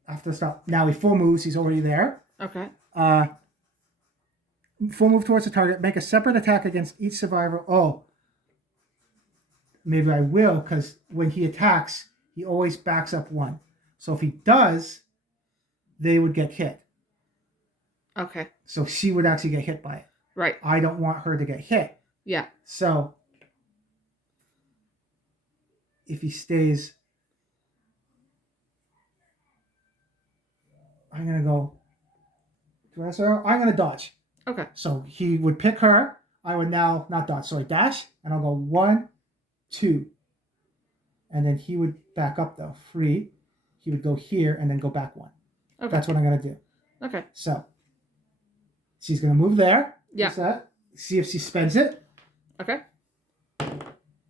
After the stop. Now he full moves. He's already there. Okay. Full move towards the target. Make a separate attack against each survivor. Oh. Maybe I will because when he attacks, he always backs up 1. So if he does, they would get hit. Okay. So she would actually get hit by it. Right. I don't want her to get hit. Yeah. So if he stays, I'm going to go to SRO. I'm going to dodge. Okay. So he would pick her. I would now not dodge. So I dash and I'll go 1, 2. And then he would back up though. Free. He would go here and then go back 1. Okay. That's what I'm going to do. Okay. So she's going to move there. Yeah. Just that. See if she spends it. Okay.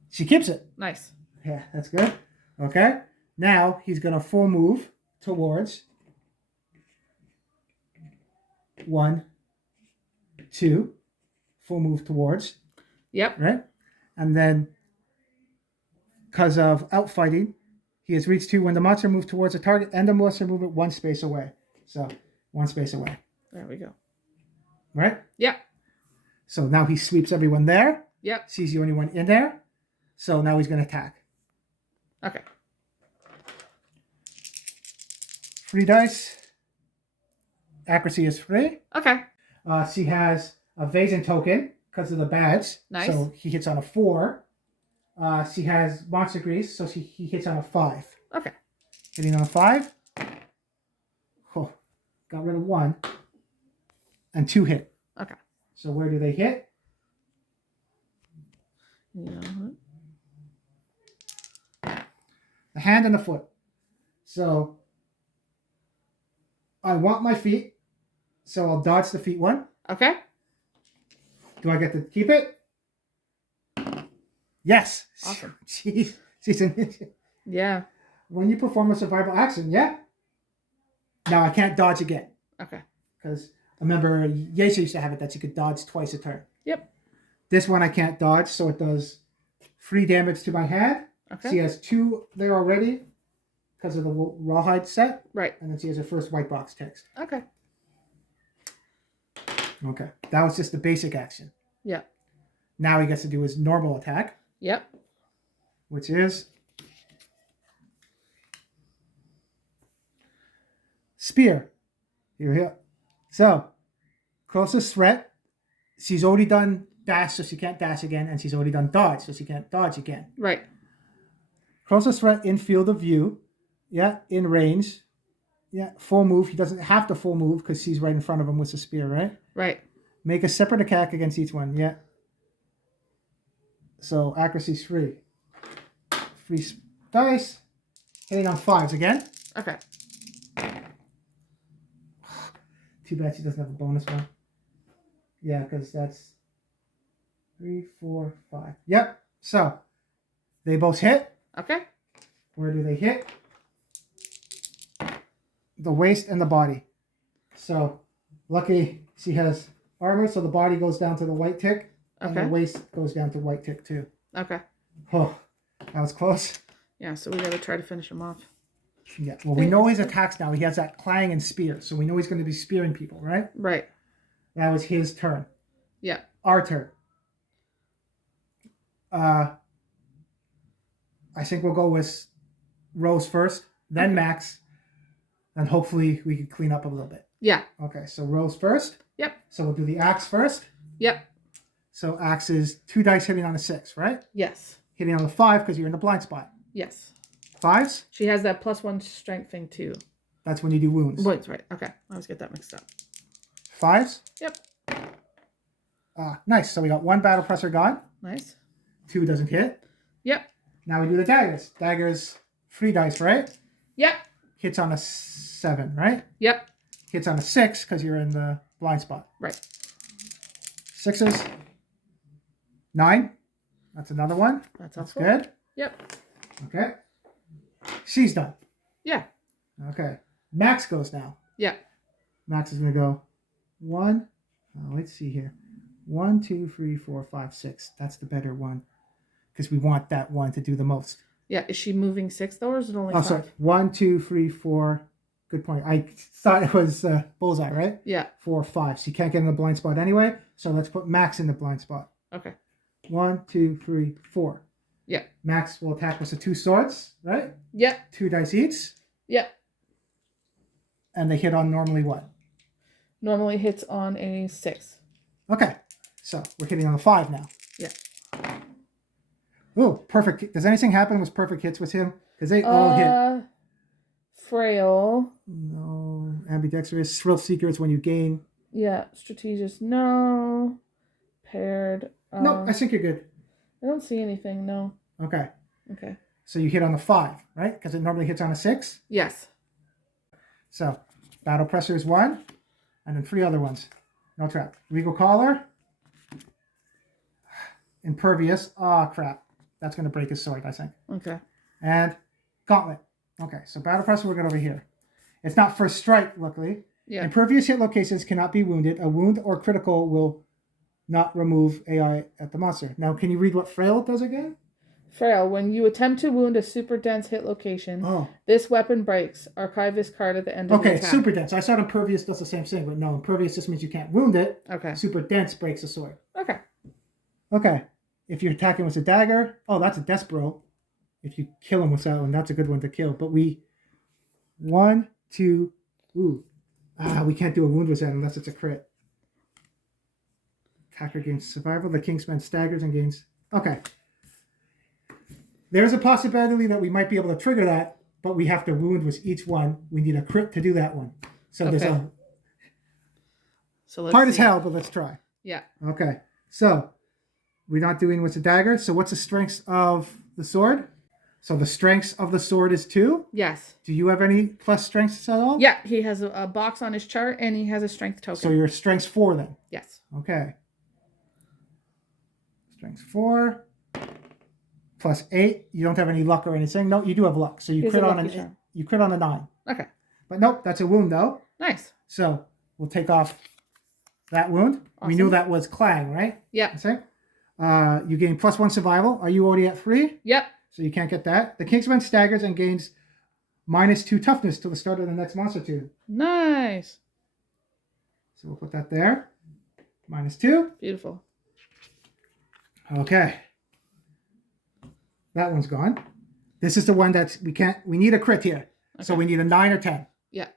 She keeps it. Nice. Yeah, that's good. Okay. Now he's going to full move towards 1, 2. Full move towards. Yep. Right? And then, because of outfighting, he has reached 2 when the monster moves towards a target and the monster move it 1 space away. So, 1 space away. There we go. Right? Yep. So now he sweeps everyone there. Yep. Sees the only one in there. So now he's going to attack. Okay. 3 dice. Accuracy is free. Okay. She has a evasion token because of the badge. Nice. So he hits on a 4. She has monster grease, so he hits on a 5. Okay. Hitting on a 5. Oh, got rid of 1. And 2 hit. Okay. So where do they hit? Yeah. The hand and the foot. So I want my feet, so I'll dodge the feet one. Okay. Do I get to keep it? Yes. Awesome. Jeez. She's an idiot. Yeah. When you perform a survival action, yeah. Now I can't dodge again. Okay. Because I remember Yesha used to have it that you could dodge twice a turn. Yep. This one I can't dodge, so it does 3 damage to my hand. Okay. She has 2 there already because of the rawhide set. Right. And then she has her first white box text. Okay. Okay. That was just the basic action. Yep. Now he gets to do his normal attack. Yep. Which is spear. Here. So, closest threat. She's already done dash, so she can't dash again, and she's already done dodge, so she can't dodge again. Right. Closest threat in field of view. Yeah, in range. Yeah, full move. He doesn't have to full move because she's right in front of him with the spear, right? Right. Make a separate attack against each one. Yeah. So accuracy's 3. 3 dice. Hitting on 5s again. Okay. Too bad she doesn't have a bonus one. Yeah, because that's 3, 4, 5. Yep. So they both hit. Okay. Where do they hit? The waist and the body. So lucky she has armor, so the body goes down to the white tick, and Okay. the waist goes down to white tick too. Okay. Oh, that was close. Yeah, so we gotta try to finish him off. Yeah. Well, we know his attacks now. He has that clang and spear, so we know he's going to be spearing people, right? Right. That was his turn. Yeah. Our turn. I think we'll go with Rose first, then Okay. Max, and hopefully we can clean up a little bit. Yeah. Okay, so Rose first. Yep. So we'll do the axe first. Yep. So axe is 2 dice hitting on a 6, right? Yes. Hitting on the 5 because you're in the blind spot. Yes. 5s, She has that +1 strength thing too. that's when you do wounds. Wait, right. Okay. I always get that mixed up. 5s. Yep. Nice. So we got 1 battle presser gone. Nice. 2 doesn't hit. Yep. Now we do the daggers. Daggers, 3 dice, right? Yep. Hits on a 7, right? Yep. Hits on a 6 because you're in the blind spot. Right. 6s. 9. That's another one. That's That's helpful. good. Yep. Okay. She's done. Yeah. Okay. Max goes now. Yeah. Max is going to go 1. Let's see here. 1, 2, 3, 4, 5, 6. That's the better one because we want that one to do the most. Yeah. Is she moving 6 though, or is it only Oh, 5? sorry. 1, 2, 3, 4. Good point. I thought it was bullseye, right? Yeah. 4, 5. She can't get in the blind spot anyway, so let's put Max in the blind spot. Okay. 1, 2, 3, 4. Yeah. Max will attack with the 2 swords, right? Yep. 2 dice each, Yep. and they hit on normally what? Normally hits on a 6. Okay, so we're hitting on a 5 now. Yeah. Oh, perfect. Does anything happen with perfect hits with him? Because they all hit. Frail. No. Ambidextrous. Thrill Seeker is when you gain. Yeah. Strategist. No. Paired. No, I think you're good. I don't see anything. No. Okay. Okay. So you hit on the 5, right? Because it normally hits on a 6. Yes. So Battle Presser is 1, and then 3 other ones. No trap. Regal Collar. Impervious. Ah, crap. That's going to break his sword, I think. Okay. And Gauntlet. Okay, so Battle Presser, we're going over here. It's not first strike, luckily. Yeah. Impervious hit locations cannot be wounded. A wound or critical will not remove AI at the monster. Now, can you read what Frail does again? Frail. When you attempt to wound a super dense hit location, Oh. this weapon breaks. Archive this card at the end of the Okay, attack. super dense. I thought Impervious does the same thing, but no, Impervious just means you can't wound it. Okay. Super dense breaks the sword. Okay. Okay. If you're attacking with a dagger, oh, that's a Despero. If you kill him with that one, that's a good one to kill. But we, 1, 2, we can't do a wound with that unless it's a crit. Attacker gains survival. The Kingsmen staggers and gains. Okay. There's a possibility that we might be able to trigger that, but we have to wound with each one. We need a crit to do that one. So there's a so let's hard see. as hell, but let's try. Yeah. Okay. So we're not doing with the dagger. So what's the strengths of the sword? So the strengths of the sword is 2. Yes. Do you have any plus strengths at all? Yeah, he has a box on his chart, and he has a strength token. So your strength's 4 then? Yes. Okay. Strength's 4. Plus 8. You don't have any luck or anything. No, you do have luck. So you crit on a 9. Okay. But nope, that's a wound though. Nice. So we'll take off that wound. Awesome. We knew that was clang, right? Yep. You gain +1 survival. Are you already at 3? Yep. So you can't get that. The Kingsman staggers and gains -2 toughness till the start of the next monster turn. Nice. So we'll put that there. -2. Beautiful. Okay. That one's gone. This is the one that we need a crit here. Okay. So we need a 9 or 10. Yeah.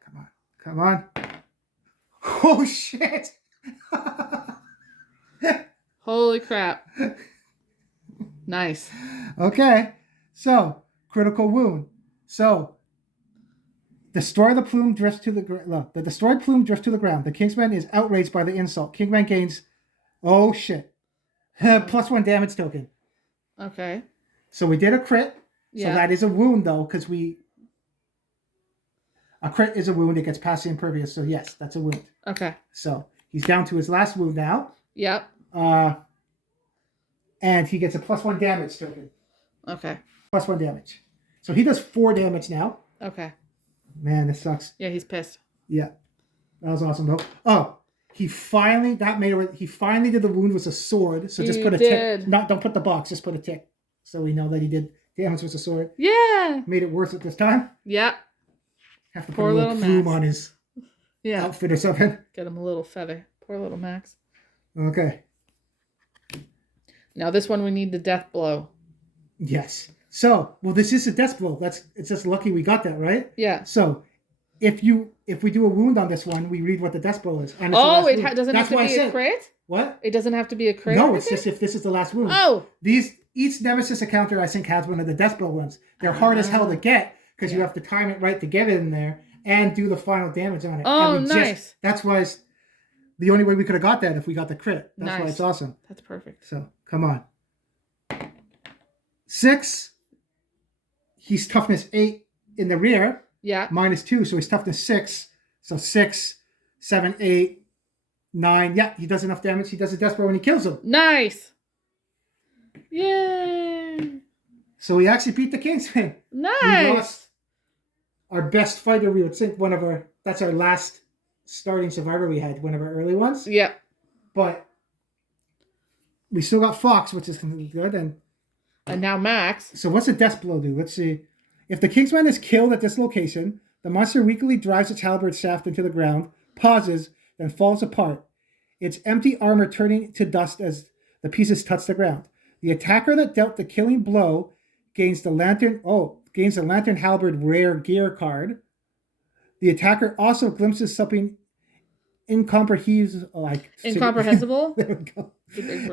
Come on. Oh, shit. Holy crap. Nice. Okay. So, critical wound. So, destroy the plume drifts to the ground. The destroyed plume drifts to the ground. The Kingsman is outraged by the insult. Kingsman gains, oh shit, +1 damage token. Okay. So we did a crit. Yeah. So that is a wound though, because a crit is a wound. It gets past the impervious. So yes, that's a wound. Okay. So he's down to his last wound now. Yep. And he gets a +1 damage token. Okay. +1 damage. So he does 4 damage now. Okay. Man, this sucks. Yeah, he's pissed. Yeah. That was awesome though. Oh, he finally did the wound with a sword. So just put a tick. Don't put the box, just put a tick. So we know that he did damage with a sword. Yeah. Made it worth it this time. Yep. Have to put a little plume on his outfit or something. Get him a little feather. Poor little Max. Okay. Now this one we need the death blow. Yes. So, well, this is a death blow. It's just lucky we got that, right? Yeah. So, if we do a wound on this one, we read what the death blow is. And it doesn't have to be a crit? What? It doesn't have to be a crit? No, it's just if this is the last wound. Oh. Each Nemesis encounter, I think, has one of the death blow ones. They're hard as hell to get because you have to time it right to get it in there and do the final damage on it. Oh, nice. That's why it's the only way we could have got that if we got the crit. That's why it's awesome. That's perfect. So, come on. 6. He's toughness 8 in the rear. Yeah. -2, so he's toughness 6. So 6, 7, 8, 9. Yeah, he does enough damage. He does a death blow when he kills him. Nice. Yay. So we actually beat the Kingsmen. Nice. We lost our best fighter, we would think. That's our last starting survivor we had, one of our early ones. Yeah. But we still got Fox, which is good. And now Max. So what's a death blow do? Let's see. If the Kingsman is killed at this location, the monster weakly drives its halberd shaft into the ground, pauses, then falls apart. Its empty armor turning to dust as the pieces touch the ground. The attacker that dealt the killing blow gains the lantern halberd rare gear card. The attacker also glimpses something incomprehensible. There we go.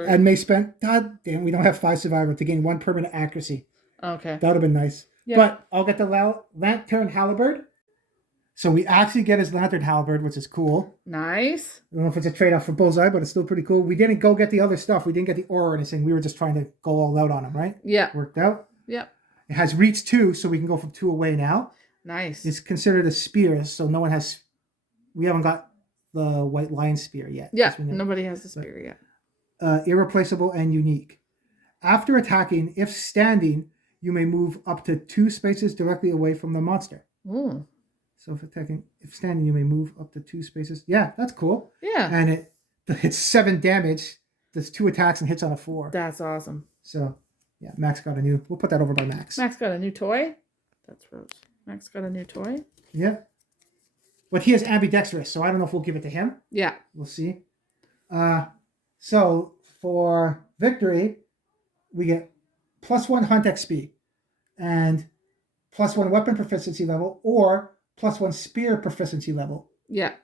And may spend. God damn, we don't have 5 survival to gain 1 permanent accuracy. Okay. That would have been nice. Yep. But I'll get the lantern halberd. So we actually get his lantern halberd, which is cool. Nice. I don't know if it's a trade-off for Bullseye, but it's still pretty cool. We didn't go get the other stuff. We didn't get the aura or anything. We were just trying to go all out on him, right? Yeah. Worked out. Yep. It has reach 2, so we can go from 2 away now. Nice. It's considered a spear, so no one has... We haven't got the white lion spear yet. Yeah, nobody has the spear yet. Irreplaceable and unique. After attacking, if standing, you may move up to 2 spaces directly away from the monster. Ooh. So if standing, you may move up to 2 spaces. Yeah, that's cool. Yeah. And it's 7 damage. Does 2 attacks and hits on a 4. That's awesome. So, yeah, Max got we'll put that over by Max. Max got a new toy. That's Rose. Max got a new toy. Yeah. But he is ambidextrous, so I don't know if we'll give it to him. Yeah. We'll see. So for victory, we get +1 hunt XP and +1 weapon proficiency level or +1 spear proficiency level. Yeah.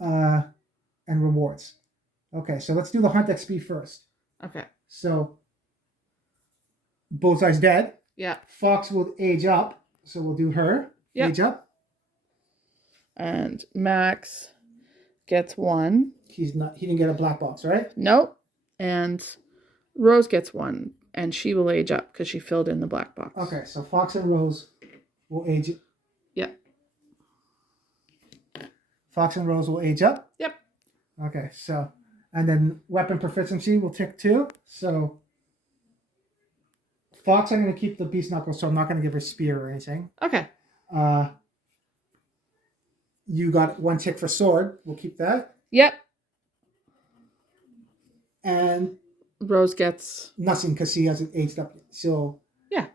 And rewards. Okay, so let's do the hunt XP first. Okay. So Bullseye's dead. Yeah. Fox will age up, so we'll do her. Yep. Age up. And Max gets 1. He didn't get a black box, right? Nope. And Rose gets 1, and she will age up because she filled in the black box. Okay, so Fox and Rose will age. Yep. Fox and Rose will age up. Yep. Okay, so, and then weapon proficiency will tick 2. So Fox, I'm going to keep the beast knuckles, so I'm not going to give her spear or anything. Okay. You got 1 tick for sword. We'll keep that. Yep. And Rose gets nothing because she hasn't aged up yet. So yeah,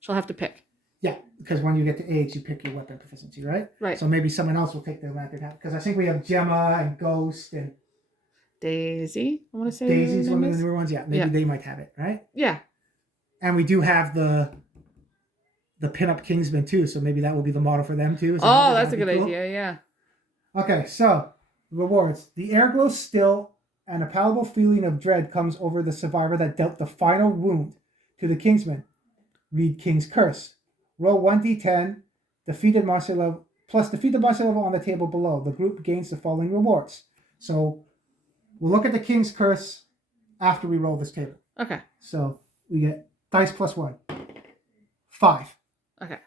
she'll have to pick. Yeah, because when you get to age, you pick your weapon proficiency, right? Right. So maybe someone else will take the lantern hat because I think we have Gemma and Ghost and Daisy. I want to say Daisy's one of the newer ones. Yeah, maybe they might have it, right? Yeah. And we do have the pinup Kingsmen too, so maybe that will be the model for them too. Oh, that's a good idea. Yeah. Okay, so rewards: the air glows still, and a palpable feeling of dread comes over the survivor that dealt the final wound to the Kingsman. Read King's Curse. Roll 1d10, defeat the monster level on the table below. The group gains the following rewards. So we'll look at the King's Curse after we roll this table. Okay. So we get dice plus 1. 5. Okay.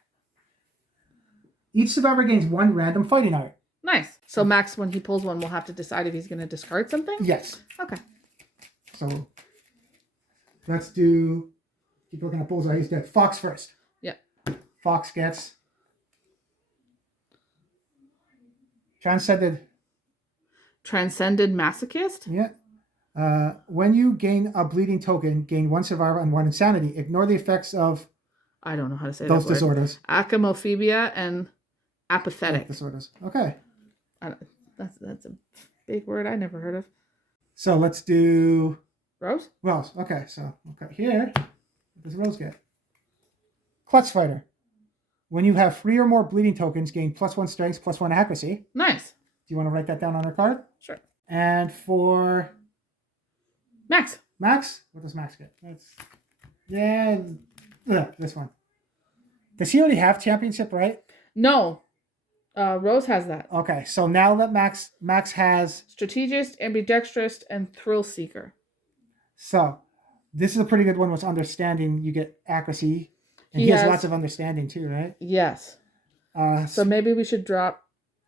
Each survivor gains 1 random fighting art. Nice. So Max, when he pulls one, will have to decide if he's going to discard something? Yes. Okay. So let's do... Keep looking at Bullseye. He's dead. Fox first. Yeah. Fox gets... Transcended Masochist? Yeah. When you gain a bleeding token, gain 1 survivor and 1 insanity. Ignore the effects of... I don't know how to say those that word. disorders. Achemophobia and apathetic. Disorders. Okay. That's a big word I never heard of. So let's do... Rose? Rose. Okay, so okay here. What does Rose get? Clutch Fighter. When you have 3 or more bleeding tokens, gain +1 strength, +1 accuracy. Nice. Do you want to write that down on her card? Sure. And for... Max. Max? What does Max get? This one. Does he already have championship, right? No. Rose has that. Okay, so now that Max has... Strategist, ambidextrous, and thrill seeker. So, this is a pretty good one with understanding. You get accuracy. And he has lots of understanding too, right? Yes. So maybe we should drop...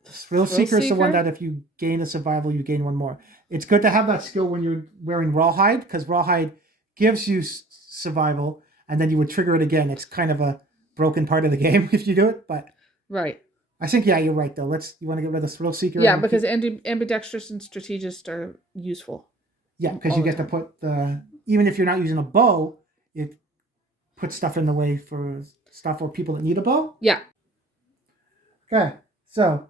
Thrill Seeker is the one that if you gain a survival, you gain 1 more. It's good to have that skill when you're wearing Rawhide, because Rawhide gives you survival, and then you would trigger it again. It's kind of a broken part of the game if you do it, but... Right. I think, yeah, you're right, though. You want to get rid of Thrill Seeker? Yeah, because ambidextrous and strategist are useful. Yeah, because you get to put the... Even if you're not using a bow, it puts stuff in the way for stuff for people that need a bow. Yeah. Okay, so...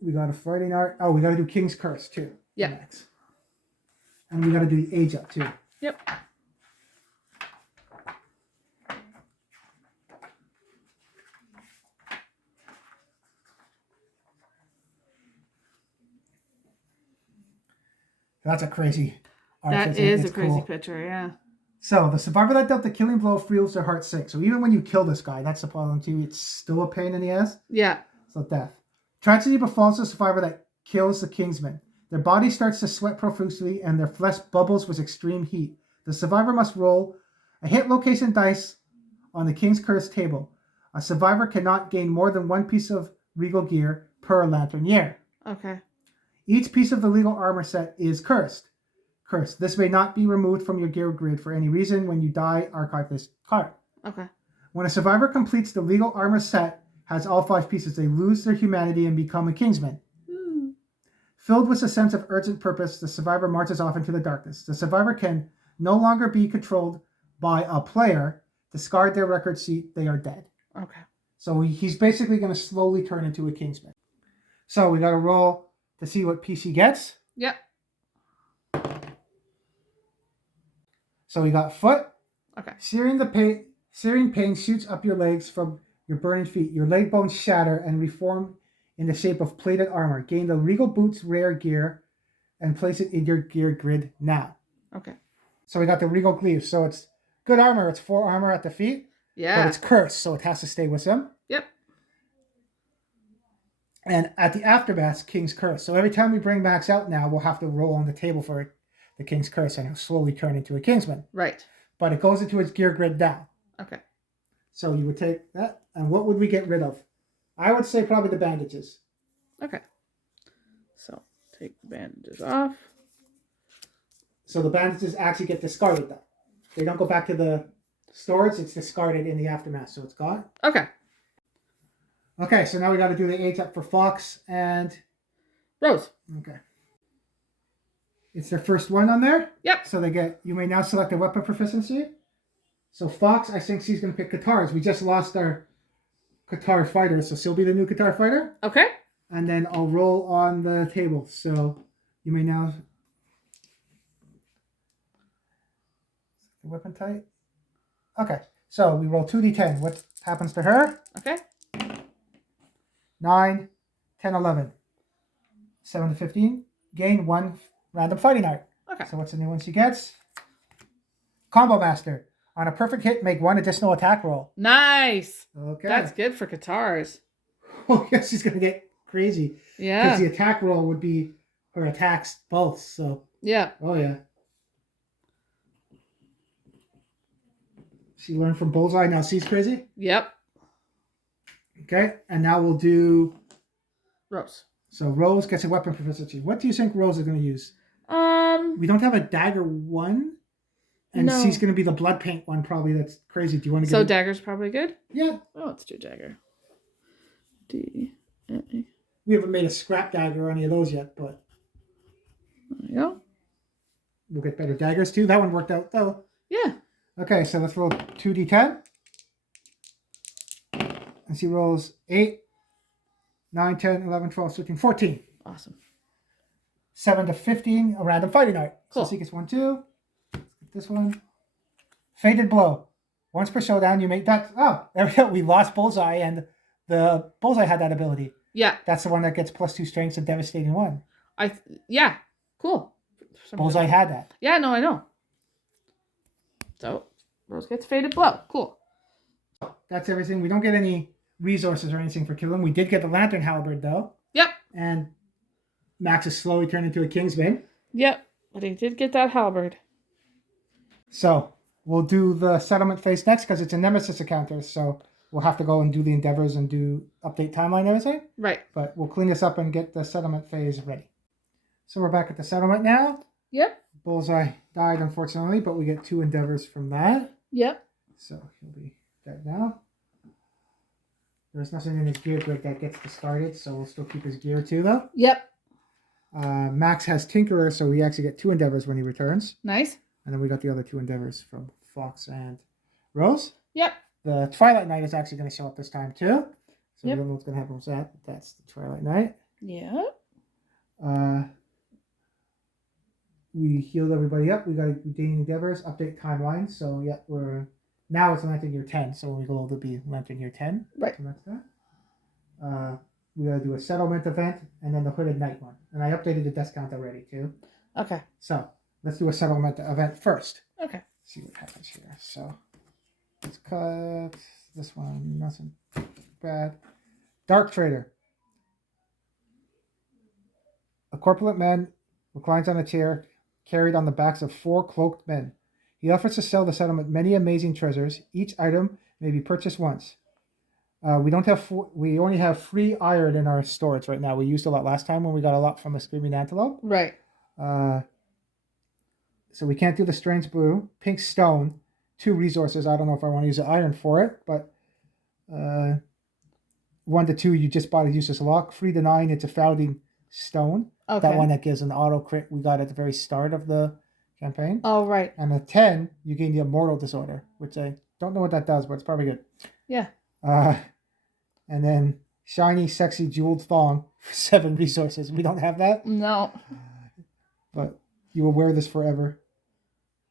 We got a fighting art. Oh, we got to do King's Curse, too. Yeah. Next. And we got to do the age up, too. Yep. That's a crazy art. That is a crazy picture, yeah. So, the survivor that dealt the killing blow feels their heart sink. So, even when you kill this guy, that's the problem, too. It's still a pain in the ass. Yeah. So, death. Tragedy befalls the survivor that kills the Kingsman. Their body starts to sweat profusely and their flesh bubbles with extreme heat. The survivor must roll a hit location dice on the King's Curse table. A survivor cannot gain more than 1 piece of regal gear per lantern year. Okay. Each piece of the legal armor set is cursed. This may not be removed from your gear grid for any reason. When you die, archive this card. Okay. When a survivor completes the legal armor set, has all 5 pieces, they lose their humanity and become a Kingsman. Filled with a sense of urgent purpose, the survivor marches off into the darkness. The survivor can no longer be controlled by a player. Discard their record sheet. They are dead. Okay. So he's basically going to slowly turn into a Kingsman. So we got to roll to see what PC gets. Yep. So we got foot. Okay. Searing pain shoots up your legs from your burning feet. Your leg bones shatter and reform in the shape of plated armor. Gain the Regal Boots rare gear and place it in your gear grid now. Okay. So we got the Regal Glaive. So it's good armor. It's 4 armor at the feet. Yeah. But it's cursed, so it has to stay with him. Yep. And at the aftermath, King's Curse. So every time we bring Max out now, we'll have to roll on the table for the King's Curse, and he'll slowly turn into a Kingsman. Right. But it goes into his gear grid now. Okay. So you would take that, and what would we get rid of? I would say probably the bandages. Okay. So take the bandages off. So the bandages actually get discarded, though. They don't go back to the storage. It's discarded in the aftermath, so it's gone. Okay. Okay, so now we got to do the age up for Fox and Rose. Okay. It's their first one on there. Yep. So they get, you may now select a weapon proficiency. So Fox, I think she's going to pick Katars. We just lost our Katar fighter, so she'll be the new Katar fighter. Okay. And then I'll roll on the table. So you may now... The weapon type. Okay, so we roll 2d10. What happens to her? Okay. 9, 10, 11. 7 to 15. Gain 1 random fighting art. Okay. So what's the new one she gets? Combo Master. On a perfect hit, make 1 additional attack roll. Nice. Okay. That's good for Katars. Oh, yes, she's going to get crazy. Yeah. Because the attack roll would be her attacks both. So, Yeah. oh, yeah. She learned from Bullseye, now sees crazy. Yep. Okay, and now we'll do... Rose. So Rose gets a weapon proficiency. What do you think Rose is going to use? We don't have a dagger 1. And No. she's going to be the blood paint one, probably. That's crazy. Do you want to So get dagger's probably good? Yeah. Oh, let's do dagger. D. A. We haven't made a scrap dagger or any of those yet, but There you go. we'll get better daggers too. That one worked out, though. Yeah. Okay, so let's roll 2d10. And she rolls 8, 9, 10, 11, 12, 13, 14. Awesome. 7 to 15, a random fighting art. Cool. So she gets 1, 2. This one. Fated Blow. Once per showdown, you make that. Oh, there we go. We lost Bullseye, and the Bullseye had that ability. Yeah. That's the one that gets +2 strengths and devastating 1. Yeah. Cool. Bullseye had that. Yeah, no, I know. So, Rose gets Fated Blow. Cool. That's everything. We don't get any resources or anything for killing. We did get the Lantern Halberd, though. Yep. And Max is slowly turned into a Kingsman. Yep. But he did get that halberd. So, we'll do the settlement phase next because it's a Nemesis encounter. So, we'll have to go and do the endeavors and do update timeline and everything. Right. But we'll clean this up and get the settlement phase ready. So, we're back at the settlement now. Yep. Bullseye died, unfortunately, but we get 2 endeavors from that. Yep. So, he'll be dead now. There's nothing in his gear grid that gets discarded, so we'll still keep his gear too, though. Yep. Max has Tinkerer, so we actually get 2 endeavors when he returns. Nice. And then we got the other 2 endeavors from Fox and Rose. Yep. The Twilight Knight is actually going to show up this time too. So Yep. we don't know what's going to happen with that, but that's the Twilight Knight. Yep. We healed everybody up. We got Dating Endeavors, update timeline. So yeah, now it's Lantern Year 10. So when we go, it'll be Lantern Year 10. Right. So that's that. We got to do a settlement event and then the Hooded Knight one. And I updated the death count already too. Okay. So let's do a settlement event first. Okay. See what happens here. So let's cut this one. Nothing bad. Dark Trader. A corpulent man reclines on a chair carried on the backs of 4 cloaked men. He offers to sell the settlement many amazing treasures. Each item may be purchased once. We only have 3 iron in our storage right now. We used a lot last time when we got a lot from a Screaming Antelope. Right. So we can't do the Strange Blue. Pink Stone, 2 resources. I don't know if I want to use the iron for it, but 1 to 2, you just bought a useless lock. 3 to 9, it's a founding stone. Okay. That one that gives an auto crit we got at the very start of the campaign. Oh, right. And a 10, you gain the Immortal Disorder, which I don't know what that does, but it's probably good. Yeah. And then Shiny, Sexy, Jeweled Thong for 7 resources. We don't have that. No. But you will wear this forever.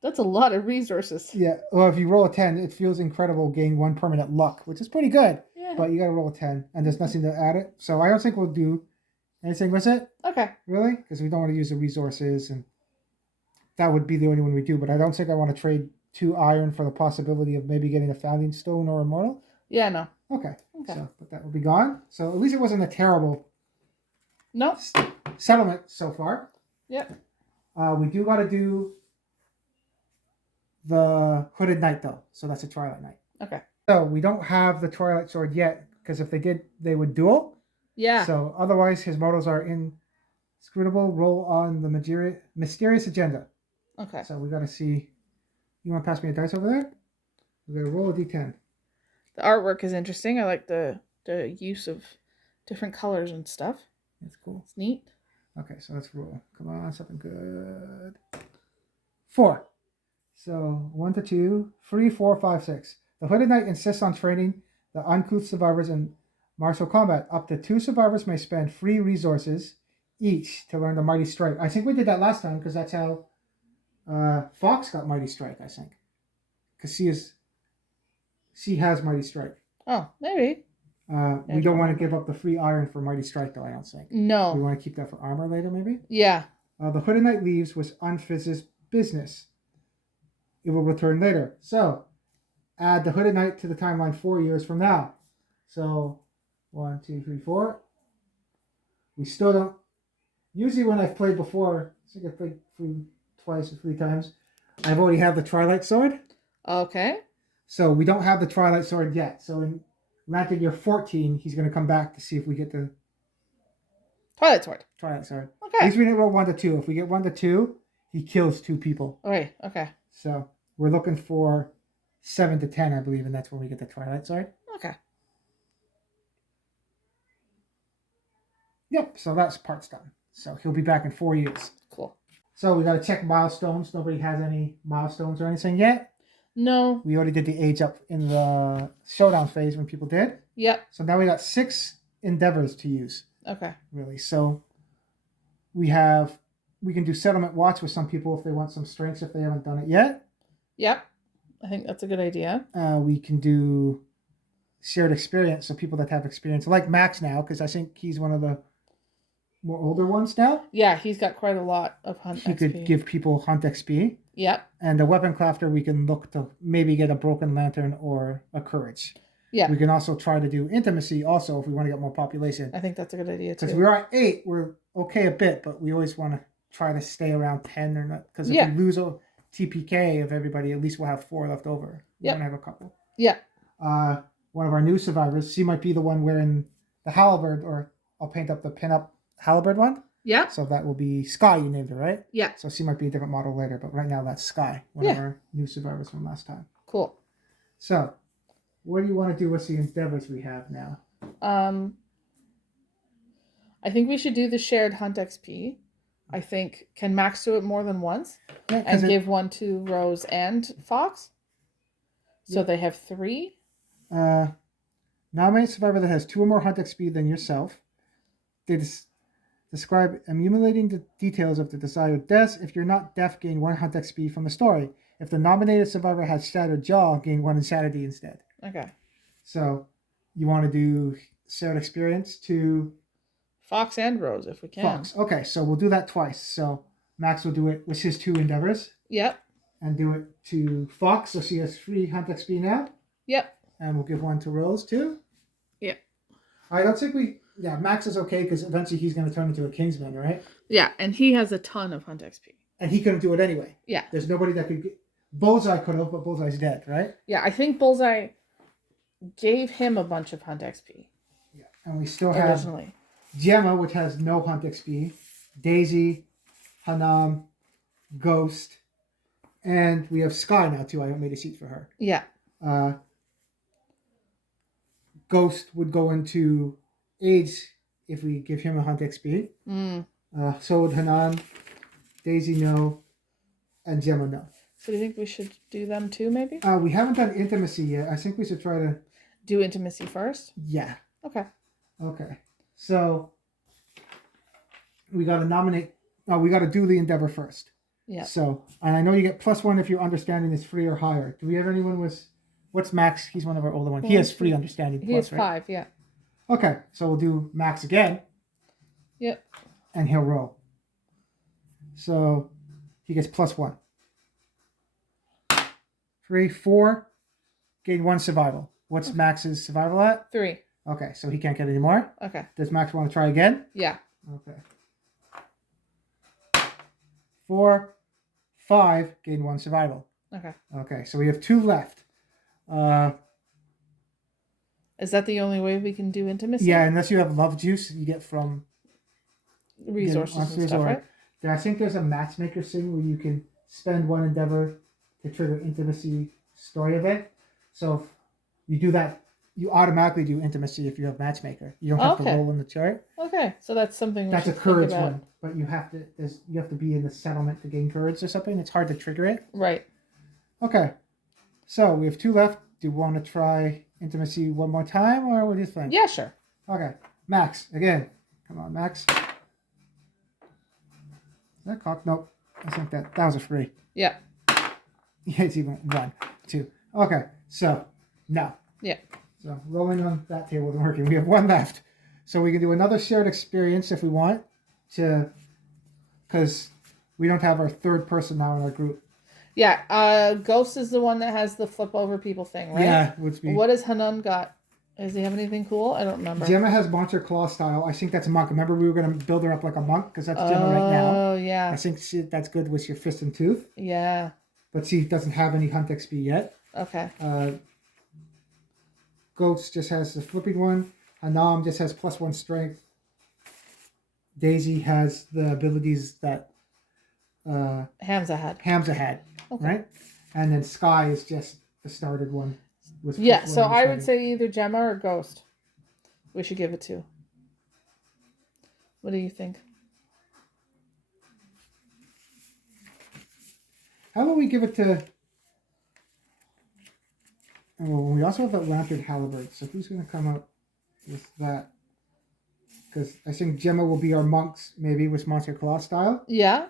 That's a lot of resources. Yeah. Well, if you roll a 10, it feels incredible. Gain 1 permanent luck, which is pretty good. Yeah. But you got to roll a 10, and there's nothing to add it. So I don't think we'll do anything with it. Okay. Really? Because we don't want to use the resources. And that would be the only one we do. But I don't think I want to trade 2 iron for the possibility of maybe getting a founding stone or immortal. Yeah, no. Okay. So, but that will be gone. So at least it wasn't a terrible No. settlement so far. Yep. We do got to do the Hooded Knight though. So that's a Twilight Knight. Okay. So we don't have the Twilight Sword yet because if they did, they would duel. Yeah. So otherwise, his models are inscrutable. Roll on the mysterious agenda. Okay. So we got to see. You want to pass me a dice over there? We got to roll a d10. The artwork is interesting. I like the use of different colors and stuff. That's cool. It's neat. Okay, so let's roll. Come on, something good. 4. So 1 to 2, 3, 4, 5, 6. The Hooded Knight insists on training the uncouth survivors in martial combat. Up to 2 survivors may spend free resources each to learn the Mighty Strike. I think we did that last time because that's how Fox got Mighty Strike, I think. Because she has Mighty Strike. Oh, maybe. We don't want to give up the free iron for Mighty Strike, though, I don't think. No. We want to keep that for armor later, maybe? Yeah. The Hooded Knight leaves with unfizz's business. It will return later. So, add the Hooded Knight to the timeline 4 years from now. So, 1, 2, 3, 4. We still don't... Usually when I've played before, I think I've played through twice or 3 times, I've already had the Twilight Sword. Okay. So, we don't have the Twilight Sword yet. So, in Atlantic Year 14, he's going to come back to see if we get the Twilight Sword. Twilight Sword. Okay. At least we didn't roll 1 to 2. If we get 1 to 2, he kills 2 people. Okay. Okay. So we're looking for 7 to 10, I believe, and that's when we get the Twilight Sword. Okay. Yep, so that's part's done. So he'll be back in 4 years. Cool. So we got to check milestones. Nobody has any milestones or anything yet. No. We already did the age up in the Showdown phase when people did. Yep. So now we got 6 endeavors to use. Okay. Really. So we can do settlement watch with some people if they want some strengths if they haven't done it yet. Yep. I think that's a good idea. We can do shared experience, so people that have experience, like Max now, because I think he's one of the more older ones now. Yeah, he's got quite a lot of hunt He XP. could give people hunt XP. Yep. And the weapon crafter, we can look to maybe get a broken lantern or a courage. Yeah. We can also try to do intimacy also if we want to get more population. I think that's a good idea too. Because we're at 8, we're okay a bit, but we always want to try to stay around 10 or not. Because if we lose a TPK of everybody, at least we'll have 4 left over. We're going to have a couple. Yeah. One of our new survivors, she might be the one wearing the halberd, or I'll paint up the pin-up halberd one. Yeah. So that will be Sky, you named her, right? Yeah. So she might be a different model later, but right now that's Sky, one of our new survivors from last time. Cool. So, what do you want to do with the endeavors we have now? I think we should do the shared hunt XP. I think, can Max do it more than once? Yeah, and give one to Rose and Fox? So they have 3? Nominate a survivor that has 2 or more hunt XP than yourself. They describe emulating the details of the desired deaths. If you're not deaf, gain 1 hunt XP from the story. If the nominated survivor has shattered jaw, gain 1 insanity instead. Okay. So, you want to do shared experience to Fox and Rose, if we can. Fox. Okay, so we'll do that twice. So, Max will do it with his 2 endeavors. Yep. And do it to Fox, so she has 3 hunt XP now. Yep. And we'll give 1 to Rose too. Yep. I don't think Max is okay because eventually he's going to turn into a Kingsman, right? Yeah, and he has a ton of hunt XP. And he couldn't do it anyway. Yeah. There's nobody that could Bullseye could have, but Bullseye's dead, right? Yeah, I think Bullseye gave him a bunch of hunt XP. Yeah. And we still have Gemma, which has no hunt XP, Daisy, Hanam, Ghost, and we have Sky now too. I made a sheet for her. Yeah. Ghost would go into AIDS if we give him a hunt XP. So would Hanan, Daisy no, and Gemma no. So do you think we should do them too, maybe? We haven't done intimacy yet. I think we should try to do intimacy first. Yeah. Okay. Okay. So we got to nominate. No, we got to do the endeavor first. Yeah. So, and I know you get +1 if your understanding is 3 or higher. Do we have anyone with? What's Max? He's one of our older ones. He has 3 understanding. He has 5. Yeah. Okay, so we'll do Max again. Yep. And he'll roll. So he gets +1. 3, 4, gain 1 survival. What's Max's survival at? 3. Okay, so he can't get any more. Okay. Does Max want to try again? Yeah. Okay. 4, 5, gain 1 survival. Okay. Okay, so we have 2 left. Is that the only way we can do intimacy? Yeah, unless you have love juice you get from Resources and stuff, right? I think there's a matchmaker thing where you can spend 1 endeavor to trigger intimacy story event. So if you do that, you automatically do intimacy if you have matchmaker. You don't have to roll in the chart. Okay, so that's something. That's a courage one, but you have to be in the settlement to gain courage or something. It's hard to trigger it. Right. Okay, so we have 2 left. Do you want to try intimacy one more time, or what do you think? Yeah, sure. Okay, Max again. Come on, Max. Is that cock? Nope. I think that was a 3. Yeah. Yeah, it's even 1, 2. Okay, so no. Yeah. So rolling on that table isn't working. We have 1 left. So we can do another shared experience if we want to, because we don't have our 3rd person now in our group. Yeah. Ghost is the one that has the flip over people thing, right? Yeah. What has Hanan got? Does he have anything cool? I don't remember. Gemma has Monster Claw style. I think that's a monk. Remember we were going to build her up like a monk because that's Gemma right now. Oh, yeah. I think that's good with your fist and tooth. Yeah. But she doesn't have any hunt XP yet. Okay. Ghost just has the flipping one. Anam just has +1 strength. Daisy has the abilities that Hamza had. Okay. Right? And then Sky is just the started one. Yeah, so I would say either Gemma or Ghost. We should give it to. What do you think? How about we give it to... Oh, we also have that lantern halberd. So who's going to come up with that? Because I think Gemma will be our monks, maybe, with Monster Claw style. Yeah.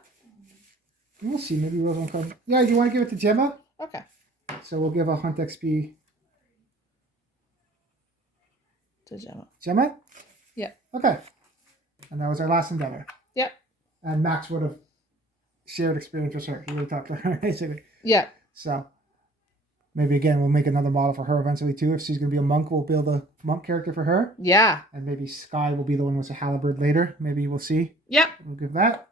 We'll see. Maybe Rose will come. Yeah, you want to give it to Gemma? Okay. So we'll give a Hunt XP to Gemma. Gemma? Yeah. Okay. And that was our last endeavor. Yep. And Max would have shared experience with her. He would have talked to her, basically. Yeah. So maybe again we'll make another model for her eventually too. If she's gonna be a monk, we'll build a monk character for her. Yeah. And maybe Sky will be the one with the halberd later. Maybe we'll see. Yep. We'll give that.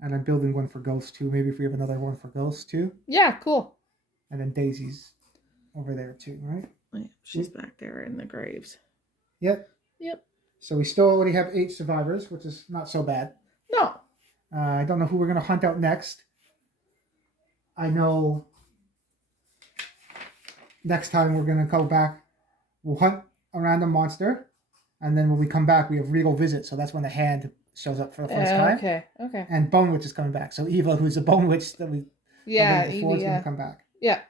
And I'm building one for Ghost too. Maybe if we have another one for Ghost too. Yeah, cool. And then Daisy's over there too, right? Yeah, she's back there in the graves. Yep. Yep. So we still already have 8 survivors, which is not so bad. No. I don't know who we're going to hunt out next. I know next time we're going to go back. We'll hunt a random monster. And then when we come back, we have Regal Visit. So that's when the hand shows up for the first time. Okay. Okay. And Bone Witch is coming back. So Eva, who's the Bone Witch that we before, is going to come back. Yeah.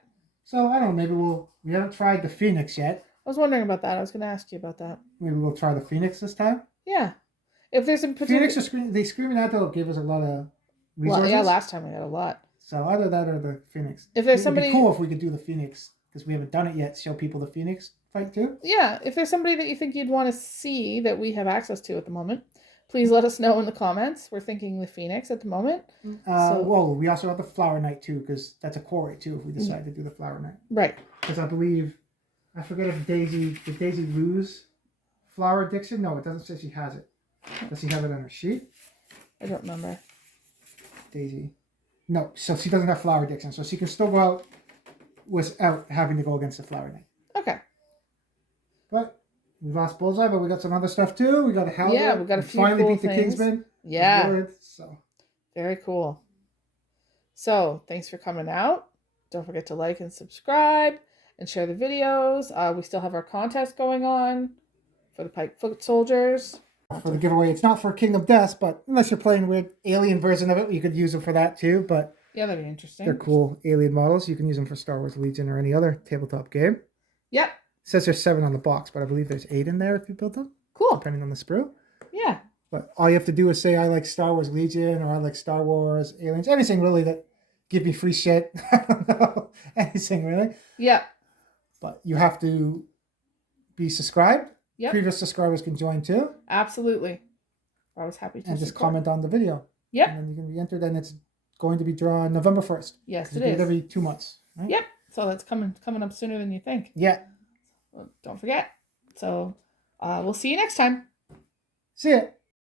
So I don't know. Maybe we haven't tried the Phoenix yet. I was wondering about that. I was going to ask you about that. Maybe we'll try the Phoenix this time. Yeah. If there's a particular... Phoenix, the Screaming Antelope gave us a lot of resources. Well, yeah, last time we got a lot. So either that or the Phoenix. If there's somebody... It'd be cool if we could do the Phoenix, because we haven't done it yet. Show people the Phoenix fight too. Yeah. If there's somebody that you think you'd want to see that we have access to at the moment, please let us know in the comments. We're thinking the Phoenix at the moment. Whoa, we also have the Flower Knight too, because that's a quarry too if we decide to do the Flower Knight. Right. Because I believe... I forget if did Daisy lose flower addiction? No, it doesn't say she has it. Does she have it on her sheet? I don't remember. Daisy. No, so she doesn't have flower addiction. So she can still go out without having to go against the Flower Knight. Okay. But we lost Bullseye, but we got some other stuff too. We got a Halberd. Yeah, we got a few finally cool beat the things. Kingsmen. Yeah. So. Very cool. So, thanks for coming out. Don't forget to like and subscribe. And share the videos. We still have our contest going on for the Pike Foot Soldiers. For the giveaway. It's not for Kingdom Death, but unless you're playing with alien version of it, you could use them for that too. But yeah, that'd be interesting. They're cool alien models. You can use them for Star Wars Legion or any other tabletop game. Yep. It says there's 7 on the box, but I believe there's 8 in there if you build them. Cool. Depending on the sprue. Yeah. But all you have to do is say, I like Star Wars Legion, or I like Star Wars Aliens. Anything really that give me free shit. I don't know. Anything really. Yeah. But you have to be subscribed. Yep. Previous subscribers can join too. Absolutely. I was happy to And just comment on the video. Yep. And then you can be entered, and it's going to be drawn November 1st. Yes, We it do is. every 2 months. Right? Yep. So that's coming up sooner than you think. Yeah. Well, don't forget. So we'll see you next time. See ya.